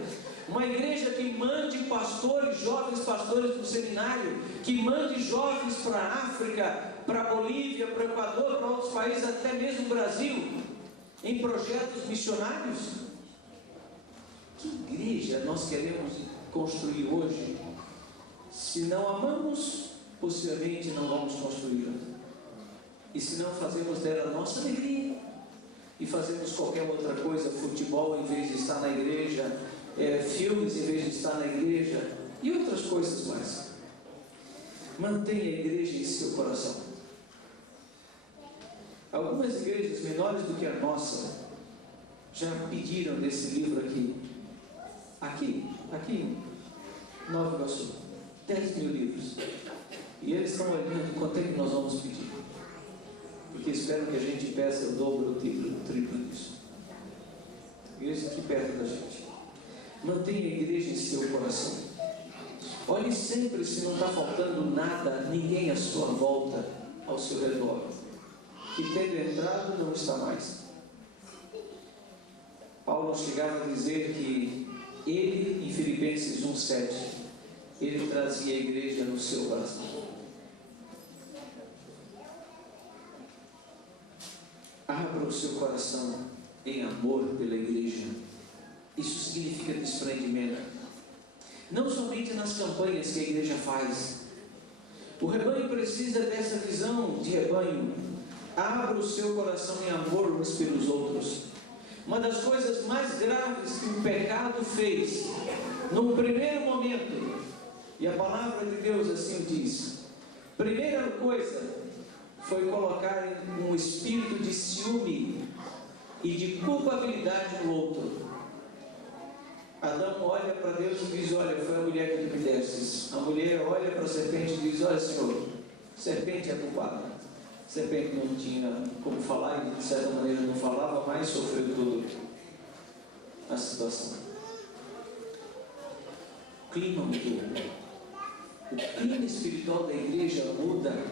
Uma igreja que mande pastores, jovens pastores para o seminário, que mande jovens para a África, para a Bolívia, para o Equador, para outros países, até mesmo o Brasil, em projetos missionários? Que igreja nós queremos construir hoje? Se não amamos, possivelmente não vamos construí-la. E se não fazemos dela a nossa alegria, e fazemos qualquer outra coisa, futebol em vez de estar na igreja, filmes em vez de estar na igreja, e outras coisas mais. Mantenha a igreja em seu coração. Algumas igrejas menores do que a nossa já pediram desse livro aqui em Nova Iguaçu, 10 mil livros. E eles estão olhando quanto é que nós vamos pedir, porque esperam que a gente peça o dobro, o triplo disso. Igreja aqui perto da gente. Mantenha a igreja em seu coração. Olhe sempre se não está faltando nada, ninguém à sua volta, ao seu redor. que tendo entrado não está mais. Paulo chegava a dizer que ele, em Filipenses 1,7, ele trazia a igreja no seu coração. Abra o seu coração em amor pela igreja. Isso significa desprendimento. Não somente nas campanhas que a igreja faz. O rebanho precisa dessa visão de rebanho. Abra o seu coração em amor uns pelos outros. Uma das coisas mais graves que o pecado fez, num primeiro momento, e a palavra de Deus assim diz, primeira coisa foi colocar um espírito de ciúme e de culpabilidade no outro. Adão olha para Deus e diz: olha, foi a mulher que tu me destes. A mulher olha para a serpente e diz: olha, Senhor, serpente é culpada. A serpente não tinha como falar e de certa maneira não falava, mas sofreu toda a situação. O clima mudou. O clima espiritual da igreja muda,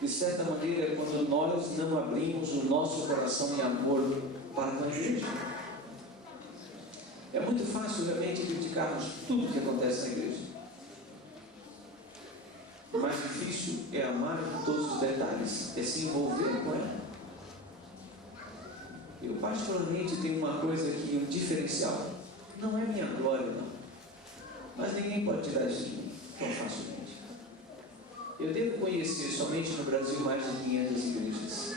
de certa maneira, quando nós não abrimos o nosso coração em amor para com a igreja. É muito fácil realmente criticarmos tudo que acontece na igreja. O mais difícil é amar com todos os detalhes, é se envolver com ela. Eu particularmente tenho uma coisa aqui, um diferencial. Não é minha glória, não. Mas ninguém pode tirar isso de mim tão facilmente. Eu devo conhecer somente no Brasil mais de 500 igrejas.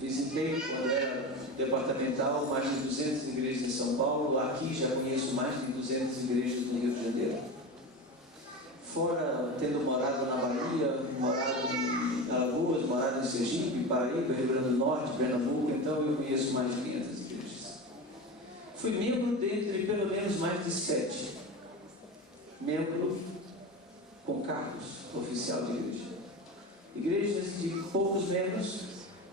Visitei quando era departamental mais de 200 igrejas em São Paulo. Aqui já conheço mais de 200 igrejas no Rio de Janeiro. Fora tendo morado na Bahia, morado em Alagoas, morado em Sergipe, Paraíba, Rio Grande do Norte, Pernambuco, então eu conheço mais de 500 igrejas. Fui membro dentre pelo menos mais de 7. Membro com cargos oficial de igreja. Igrejas de poucos membros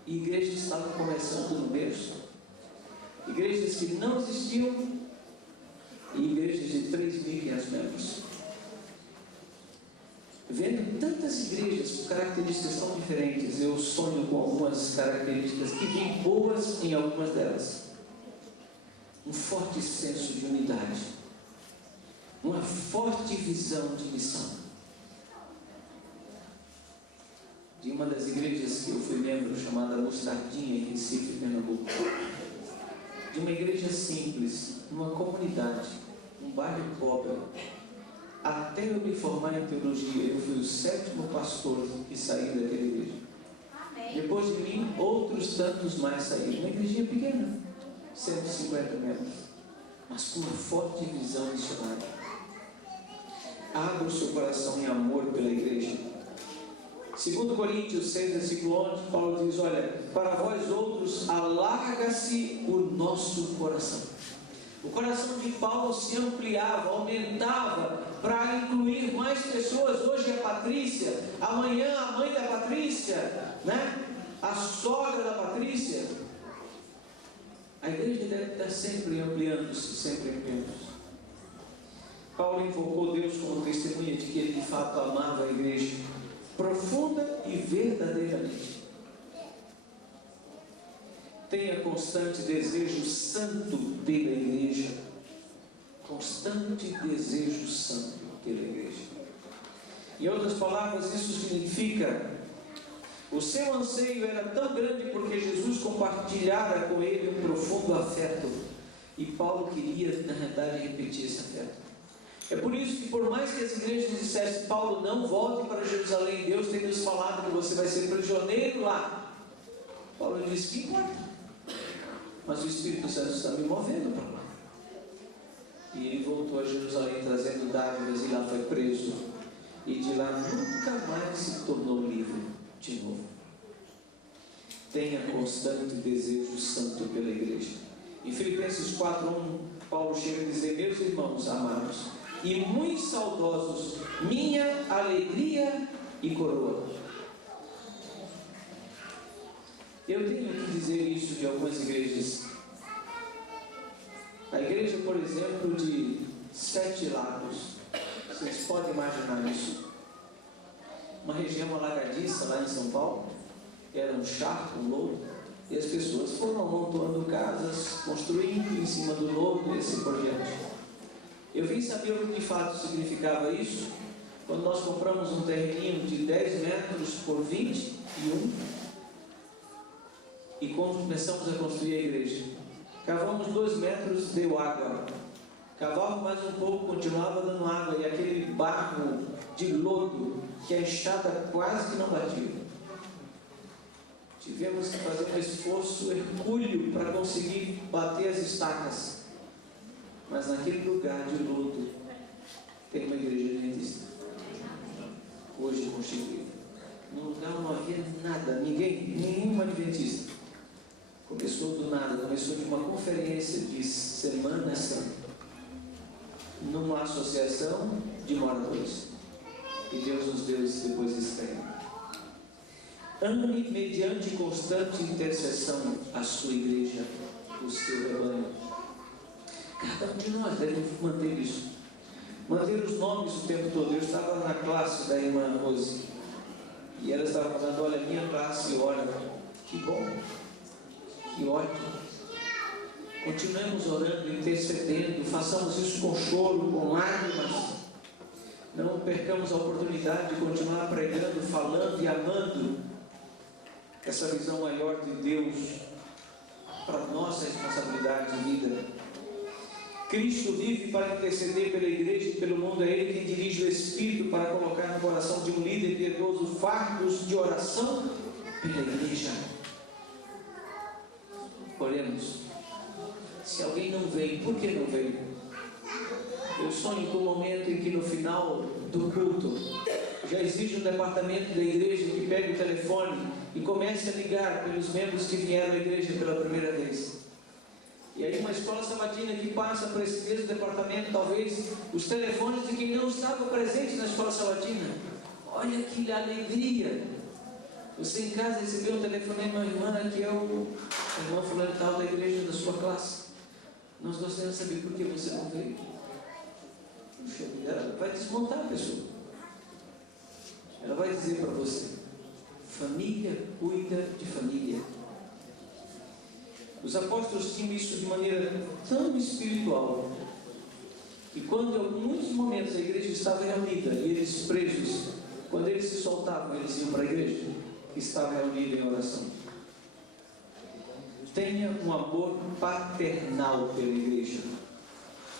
e igrejas que estavam começando no berço. Igrejas que não existiam e igrejas de 3.500 membros. Vendo tantas igrejas com características tão diferentes, eu sonho com algumas características que vi boas em algumas delas. Um forte senso de unidade, uma forte visão de missão. De uma das igrejas que eu fui membro, chamada Mostardinha, em Recife, Pernambuco. De uma igreja simples, numa comunidade, um bairro pobre. Até eu me formar em teologia, eu fui o 7º pastor que saiu daquela igreja. Depois de mim, outros tantos mais saíram. Uma igrejinha pequena, 150 metros, mas com uma forte visão missionária. Abra o seu coração em amor pela igreja. 2 Coríntios 6, versículo 11, Paulo diz: olha, para vós outros alarga-se o nosso coração. O coração de Paulo se ampliava, aumentava para incluir mais pessoas. Hoje é a Patrícia, amanhã a mãe da Patrícia, né? A sogra da Patrícia. A igreja deve estar sempre ampliando-se, sempre ampliando-se. Paulo invocou Deus como testemunha de que ele de fato amava a igreja, profunda e verdadeiramente. Tenha constante desejo santo pela igreja. Constante desejo santo pela igreja. Em outras palavras, isso significa: o seu anseio era tão grande porque Jesus compartilhara com ele um profundo afeto. E Paulo queria, na verdade, repetir esse afeto. É por isso que, por mais que as igrejas dissessem: Paulo, não volte para Jerusalém, Deus tem nos falado que você vai ser prisioneiro lá. Paulo disse: que importa? Mas o Espírito Santo está me movendo para lá. E ele voltou a Jerusalém trazendo dádivas e lá foi preso. E de lá nunca mais se tornou livre de novo. Tenha constante desejo santo pela igreja. Em Filipenses 4:1, Paulo chega a dizer: meus irmãos amados e muito saudosos, minha alegria e coroa. Eu tenho que dizer isso de algumas igrejas. A igreja, por exemplo, de 7 Lagos. Vocês podem imaginar isso? Uma região alagadiça lá em São Paulo. que era um charco, um lodo, e as pessoas foram amontoando casas, construindo em cima do lodo e assim por diante. Eu vim saber o que de fato significava isso quando nós compramos um terreninho de 10 metros por 21 e começamos a construir a igreja. Cavamos 2 metros, deu água. Cavava mais um pouco, continuava dando água, e aquele barro de lodo que a enxada quase que não batia. Tivemos que fazer um esforço hercúleo para conseguir bater as estacas. Mas naquele lugar de lodo tem uma igreja adventista, hoje constituída. No lugar não havia nada, nenhum adventista. Começou do nada, começou de uma conferência de Semana Santa, numa associação de moradores. E Deus nos deu depois esse terreno. Ame mediante constante intercessão a sua igreja, o seu rebanho. Cada um de nós deve manter isso. Manter os nomes o tempo todo. Eu estava na classe da irmã Rose e ela estava falando: olha, minha classe ora. Que bom, que ótimo. Continuemos orando, intercedendo, façamos isso com choro, com lágrimas. Não percamos a oportunidade de continuar pregando, falando e amando essa visão maior de Deus para a nossa responsabilidade de vida. Cristo vive para interceder pela igreja e pelo mundo. É Ele quem dirige o Espírito para colocar no coração de um líder piedoso fardos de oração pela igreja. Oremos. Se alguém não veio, por que não veio? Eu sonho com o momento em que no final do culto já existe um departamento da igreja que pega o telefone e comece a ligar pelos membros que vieram à igreja pela primeira vez. E aí uma escola sabatina que passa por esse mesmo departamento, talvez os telefones de quem não estava presente na escola sabatina. Olha que alegria! Você em casa recebeu um telefonema, irmã, que é o irmão fulano tal da igreja da sua classe. Nós gostaríamos de saber por que você não veio. Puxa vida, ela vai desmontar a pessoa. Ela vai dizer para você: família cuida de família. Os apóstolos tinham isso de maneira tão espiritual que quando em muitos momentos a igreja estava reunida e eles presos, quando eles se soltavam, eles iam para a igreja que estava reunida em oração. Tenha um amor paternal pela igreja.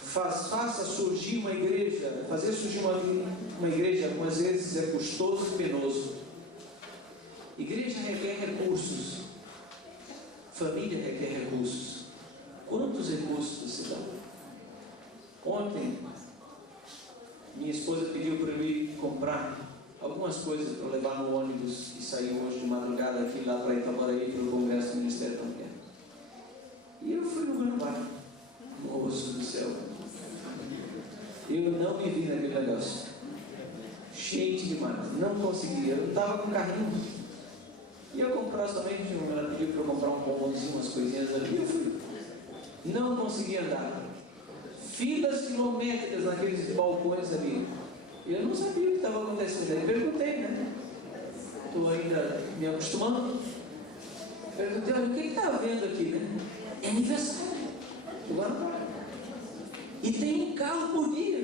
Faça surgir uma igreja. Fazer surgir uma igreja algumas vezes é custoso e penoso. Igreja requer recursos. Família requer recursos. Quantos recursos você dá? Ontem, minha esposa pediu para eu ir comprar algumas coisas para levar no ônibus que saiu hoje de madrugada aqui lá para Itaboraí para o Congresso do Ministério da Mulher. E eu fui no Guanabara. Moço do céu. Eu não me vi naquele negócio. Cheio demais. Não conseguia. Eu estava com o carrinho. E eu comprei somente ela pediu para eu comprar um bombonzinho, umas coisinhas ali. E eu fui. Não conseguia andar. Filas quilométricas naqueles balcões ali. Eu não sabia o que estava acontecendo. Aí perguntei, né? Estou ainda me acostumando. Perguntei: olha, o que está havendo aqui, né? É aniversário. E tem um carro por dia.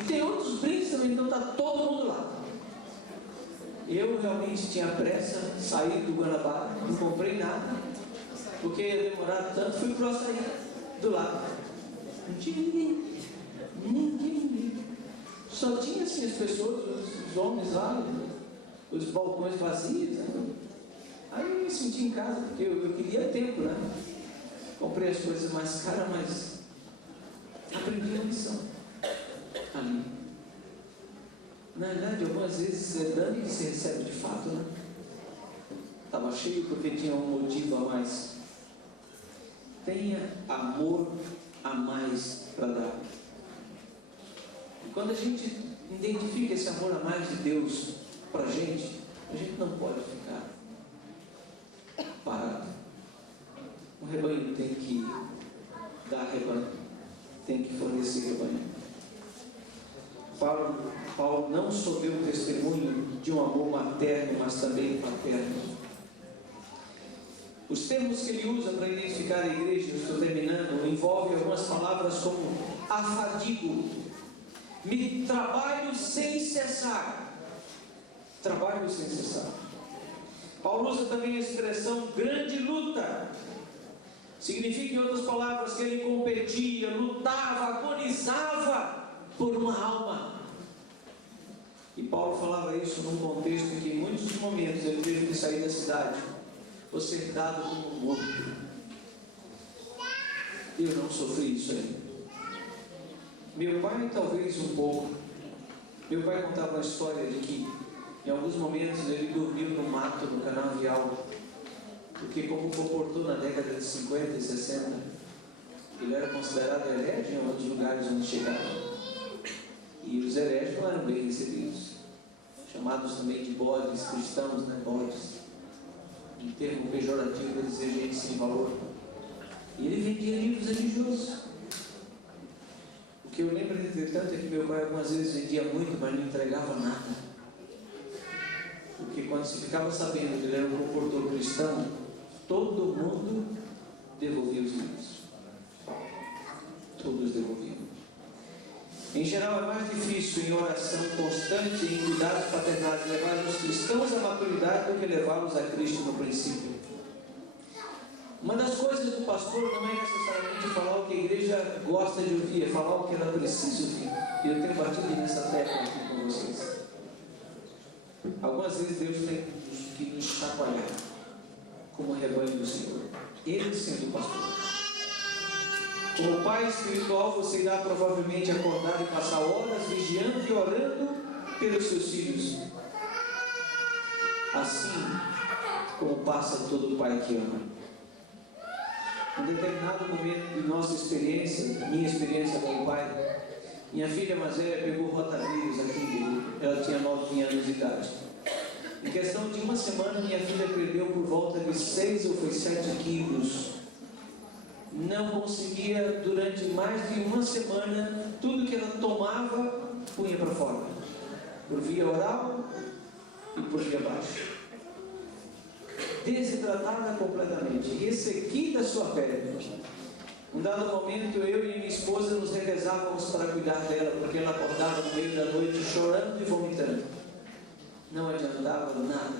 E tem outros brindes também, então está todo mundo lá. Eu realmente tinha pressa, saí do Guanabara, não comprei nada, porque ia demorar tanto, fui para o açaí do lado. Não tinha ninguém. Só tinha assim as pessoas, os homens lá, os balcões vazios. Né? Aí eu me senti em casa, porque eu queria tempo, né? Comprei as coisas mais caras, mas aprendi a lição ali. Na verdade, algumas vezes você dando e você recebe de fato, né? Estava cheio porque tinha um motivo a mais. Tenha amor a mais para dar. E quando a gente identifica esse amor a mais de Deus para a gente não pode ficar parado. O rebanho tem que dar rebanho, tem que fornecer rebanho. Pai, Paulo não só deu um testemunho de um amor materno, mas também paterno. Os termos que ele usa para identificar a igreja, eu estou terminando, envolvem algumas palavras como afadigo, trabalho sem cessar. Trabalho sem cessar. Paulo usa também a expressão grande luta. Significa, em outras palavras, que ele competia, lutava, agonizava por uma alma. E Paulo falava isso num contexto em que em muitos momentos ele teve que sair da cidade, ou ser dado como morto. Eu não sofri isso aí. Meu pai talvez um pouco. Meu pai contava uma história de que em alguns momentos ele dormiu no mato, no canavial, porque como comportou na década de 50 e 60, ele era considerado herege em alguns lugares onde chegava. E os hereges não eram bem recebidos, chamados também de bodes cristãos, né? Bodes, um termo pejorativo para dizer gente sem valor. E ele vendia livros religiosos. O que eu lembro, entretanto, é que meu pai algumas vezes vendia muito, mas não entregava nada. Porque quando se ficava sabendo que ele era um comportor cristão, todo mundo devolvia os livros. Todos devolviam. Em geral, é mais difícil em oração constante e em cuidados paternais levar os cristãos à maturidade do que levá-los a Cristo no princípio. Uma das coisas do pastor não é necessariamente falar o que a igreja gosta de ouvir, é falar o que ela precisa ouvir. E eu tenho batido nessa tecla aqui com vocês. Algumas vezes Deus tem que nos chacoalhar como rebanho do Senhor, Ele sendo o pastor. Como pai espiritual, você irá provavelmente acordar e passar horas vigiando e orando pelos seus filhos, assim como passa todo pai que ama. Em determinado momento de nossa experiência, minha experiência com o pai, minha filha mais velha pegou rotavírus aqui, ela tinha 9 anos de idade. Em questão de uma semana, minha filha perdeu por volta de 6 ou 7 quilos. Não conseguia, durante mais de uma semana, tudo que ela tomava, punha para fora. Por via oral e por via baixa. Desidratada completamente, ressequida sua pele. Um dado momento, eu e minha esposa nos revezávamos para cuidar dela, porque ela acordava no meio da noite chorando e vomitando. Não adiantava nada,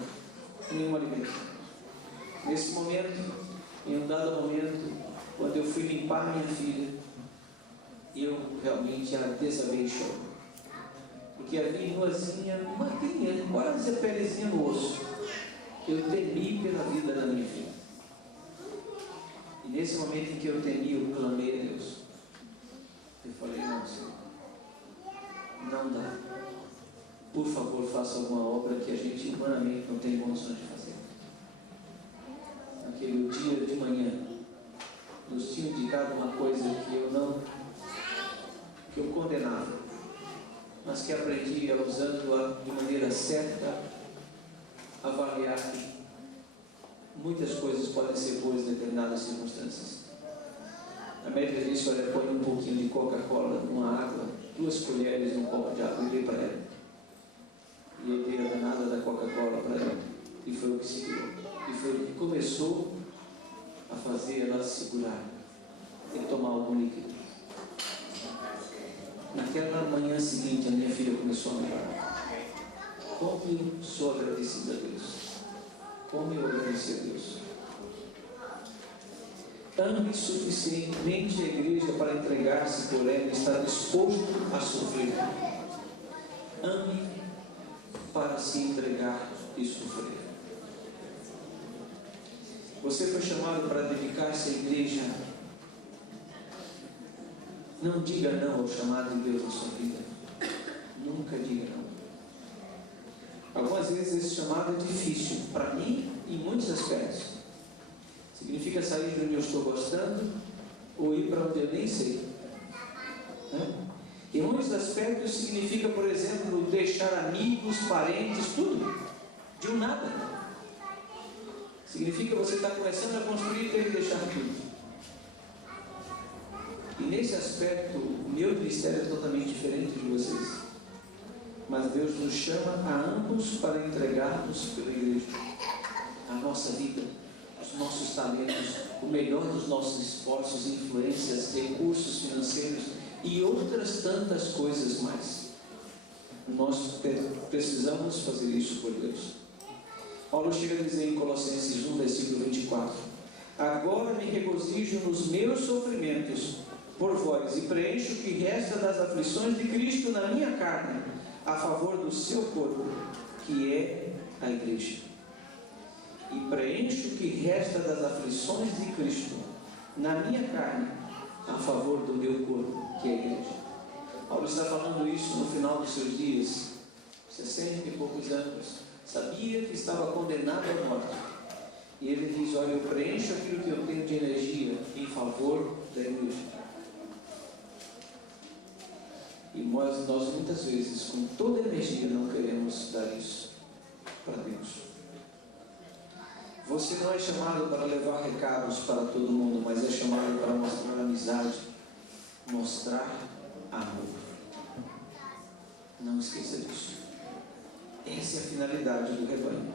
nenhum alimento. Nesse momento, em um dado momento, quando eu fui limpar minha filha, eu realmente a desabei em choro. Porque havia nuazinha, magrinha, quase a pelezinha no osso. Eu temi pela vida da minha filha. E nesse momento em que eu temi, eu clamei a Deus. Eu falei, não, Senhor, não dá. Por favor, faça alguma obra que a gente humanamente não tem condições de fazer. Naquele dia de manhã, nos tinha indicado uma coisa que eu condenava, mas que aprendi, usando-a de maneira certa, avaliar que muitas coisas podem ser boas em determinadas circunstâncias. A médica disse, olha, põe um pouquinho de Coca-Cola numa água, 2 colheres num copo de água, e dei para ela. E eu dei a danada da Coca-Cola para ela. E foi o que segurou. E foi o que começou a fazer ela segurar e tomar algum líquido. Naquela manhã seguinte, a minha filha começou a melhorar. Como eu sou agradecido a Deus. Como eu agradeci a Deus. Ame suficientemente a igreja para entregar-se por ela e estar disposto a sofrer. Ame para se entregar e sofrer. Você foi chamado para dedicar-se à igreja. Não diga não ao chamado de Deus na sua vida. Nunca diga não. Algumas vezes esse chamado é difícil, para mim, em muitos aspectos. Significa sair de onde eu estou gostando, ou ir para onde eu nem sei. Em muitos aspectos significa, por exemplo, deixar amigos, parentes, tudo, de um nada. Significa você estar começando a construir e ter que deixar tudo. E nesse aspecto, o meu ministério é totalmente diferente de vocês. mas Deus nos chama a ambos para entregarmos pela igreja a nossa vida, os nossos talentos, o melhor dos nossos esforços, influências, recursos financeiros e outras tantas coisas mais. Nós precisamos fazer isso por Deus. Paulo chega a dizer em Colossenses 1, versículo 24: agora me regozijo nos meus sofrimentos por vós e preencho o que resta das aflições de Cristo na minha carne, a favor do seu corpo, que é a igreja. E preencho o que resta das aflições de Cristo na minha carne, a favor do meu corpo, que é a igreja. Paulo está falando isso no final dos seus dias, 60 e poucos anos. Sabia que estava condenado à morte. E ele diz: olha, eu preencho aquilo que eu tenho de energia em favor da igreja. E nós muitas vezes, com toda a energia, não queremos dar isso para Deus. Você não é chamado para levar recados para todo mundo, mas é chamado para mostrar amizade, mostrar amor. Não esqueça disso. Essa é a finalidade do rebanho.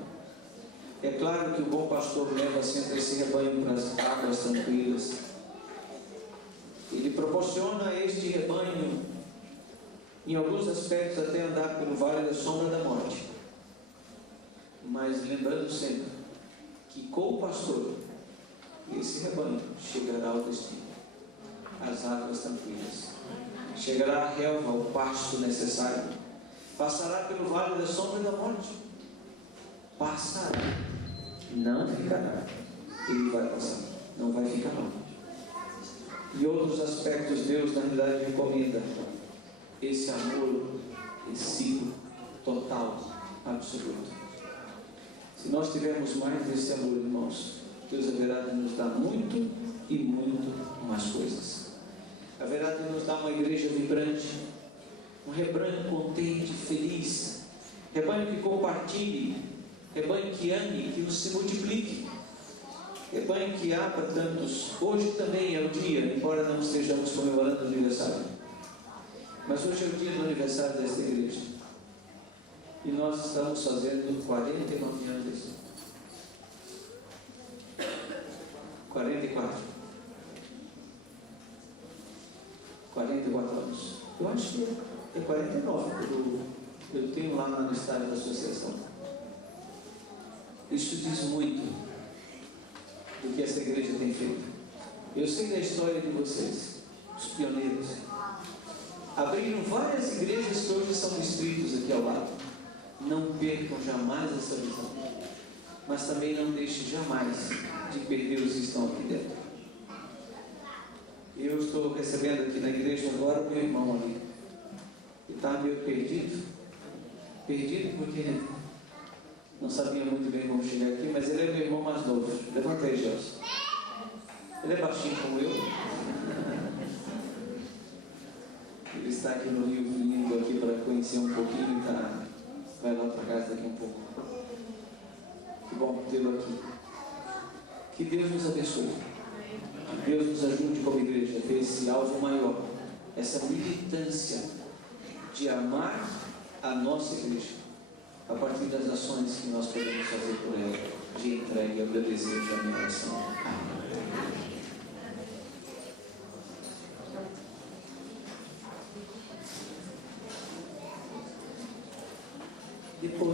É claro que o bom pastor leva sempre esse rebanho para as águas tranquilas. Ele proporciona a este rebanho, em alguns aspectos, até andar pelo vale da sombra da morte. Mas lembrando sempre que com o pastor, esse rebanho chegará ao destino, às águas tranquilas. Chegará à relva, ao pasto necessário. Passará pelo vale da sombra da morte. Passará. Não ficará. Ele vai passar. Não vai ficar lá. E outros aspectos, Deus na realidade recomenda esse amor recíproco, total, absoluto. Se nós tivermos mais desse amor, irmãos, Deus haverá de nos dar muito e muito mais coisas. Haverá de nos dar uma igreja vibrante, um rebanho contente, feliz, rebanho que compartilhe, rebanho que ame, que nos se multiplique, rebanho que há para tantos. Hoje também é o dia, embora não estejamos comemorando o aniversário, mas hoje é o dia do aniversário desta igreja. E nós estamos fazendo 49 anos. 44 anos. Eu acho que é 49, eu tenho lá no estádio da associação. Isso diz muito do que essa igreja tem feito. Eu sei da história de vocês, os pioneiros. Abriram várias igrejas que hoje são distritos aqui ao lado. Não percam jamais essa visão. Mas também não deixe jamais de perder os que estão aqui dentro. Eu estou recebendo aqui na igreja agora o meu irmão ali. Ele está meio perdido. Perdido porque não sabia muito bem como chegar aqui, mas ele é meu irmão mais novo. Levanta aí, Gelson. Ele é baixinho como eu. Ele está aqui no Rio vindo aqui para conhecer um pouquinho e vai lá para casa daqui um pouco. Que bom tê-lo aqui. Que Deus nos abençoe. Que Deus nos ajude como igreja a ter esse alvo maior, essa militância de amar a nossa igreja a partir das ações que nós podemos fazer por ela, de entrega ao meu desejo e à minha oração. Amém. Depois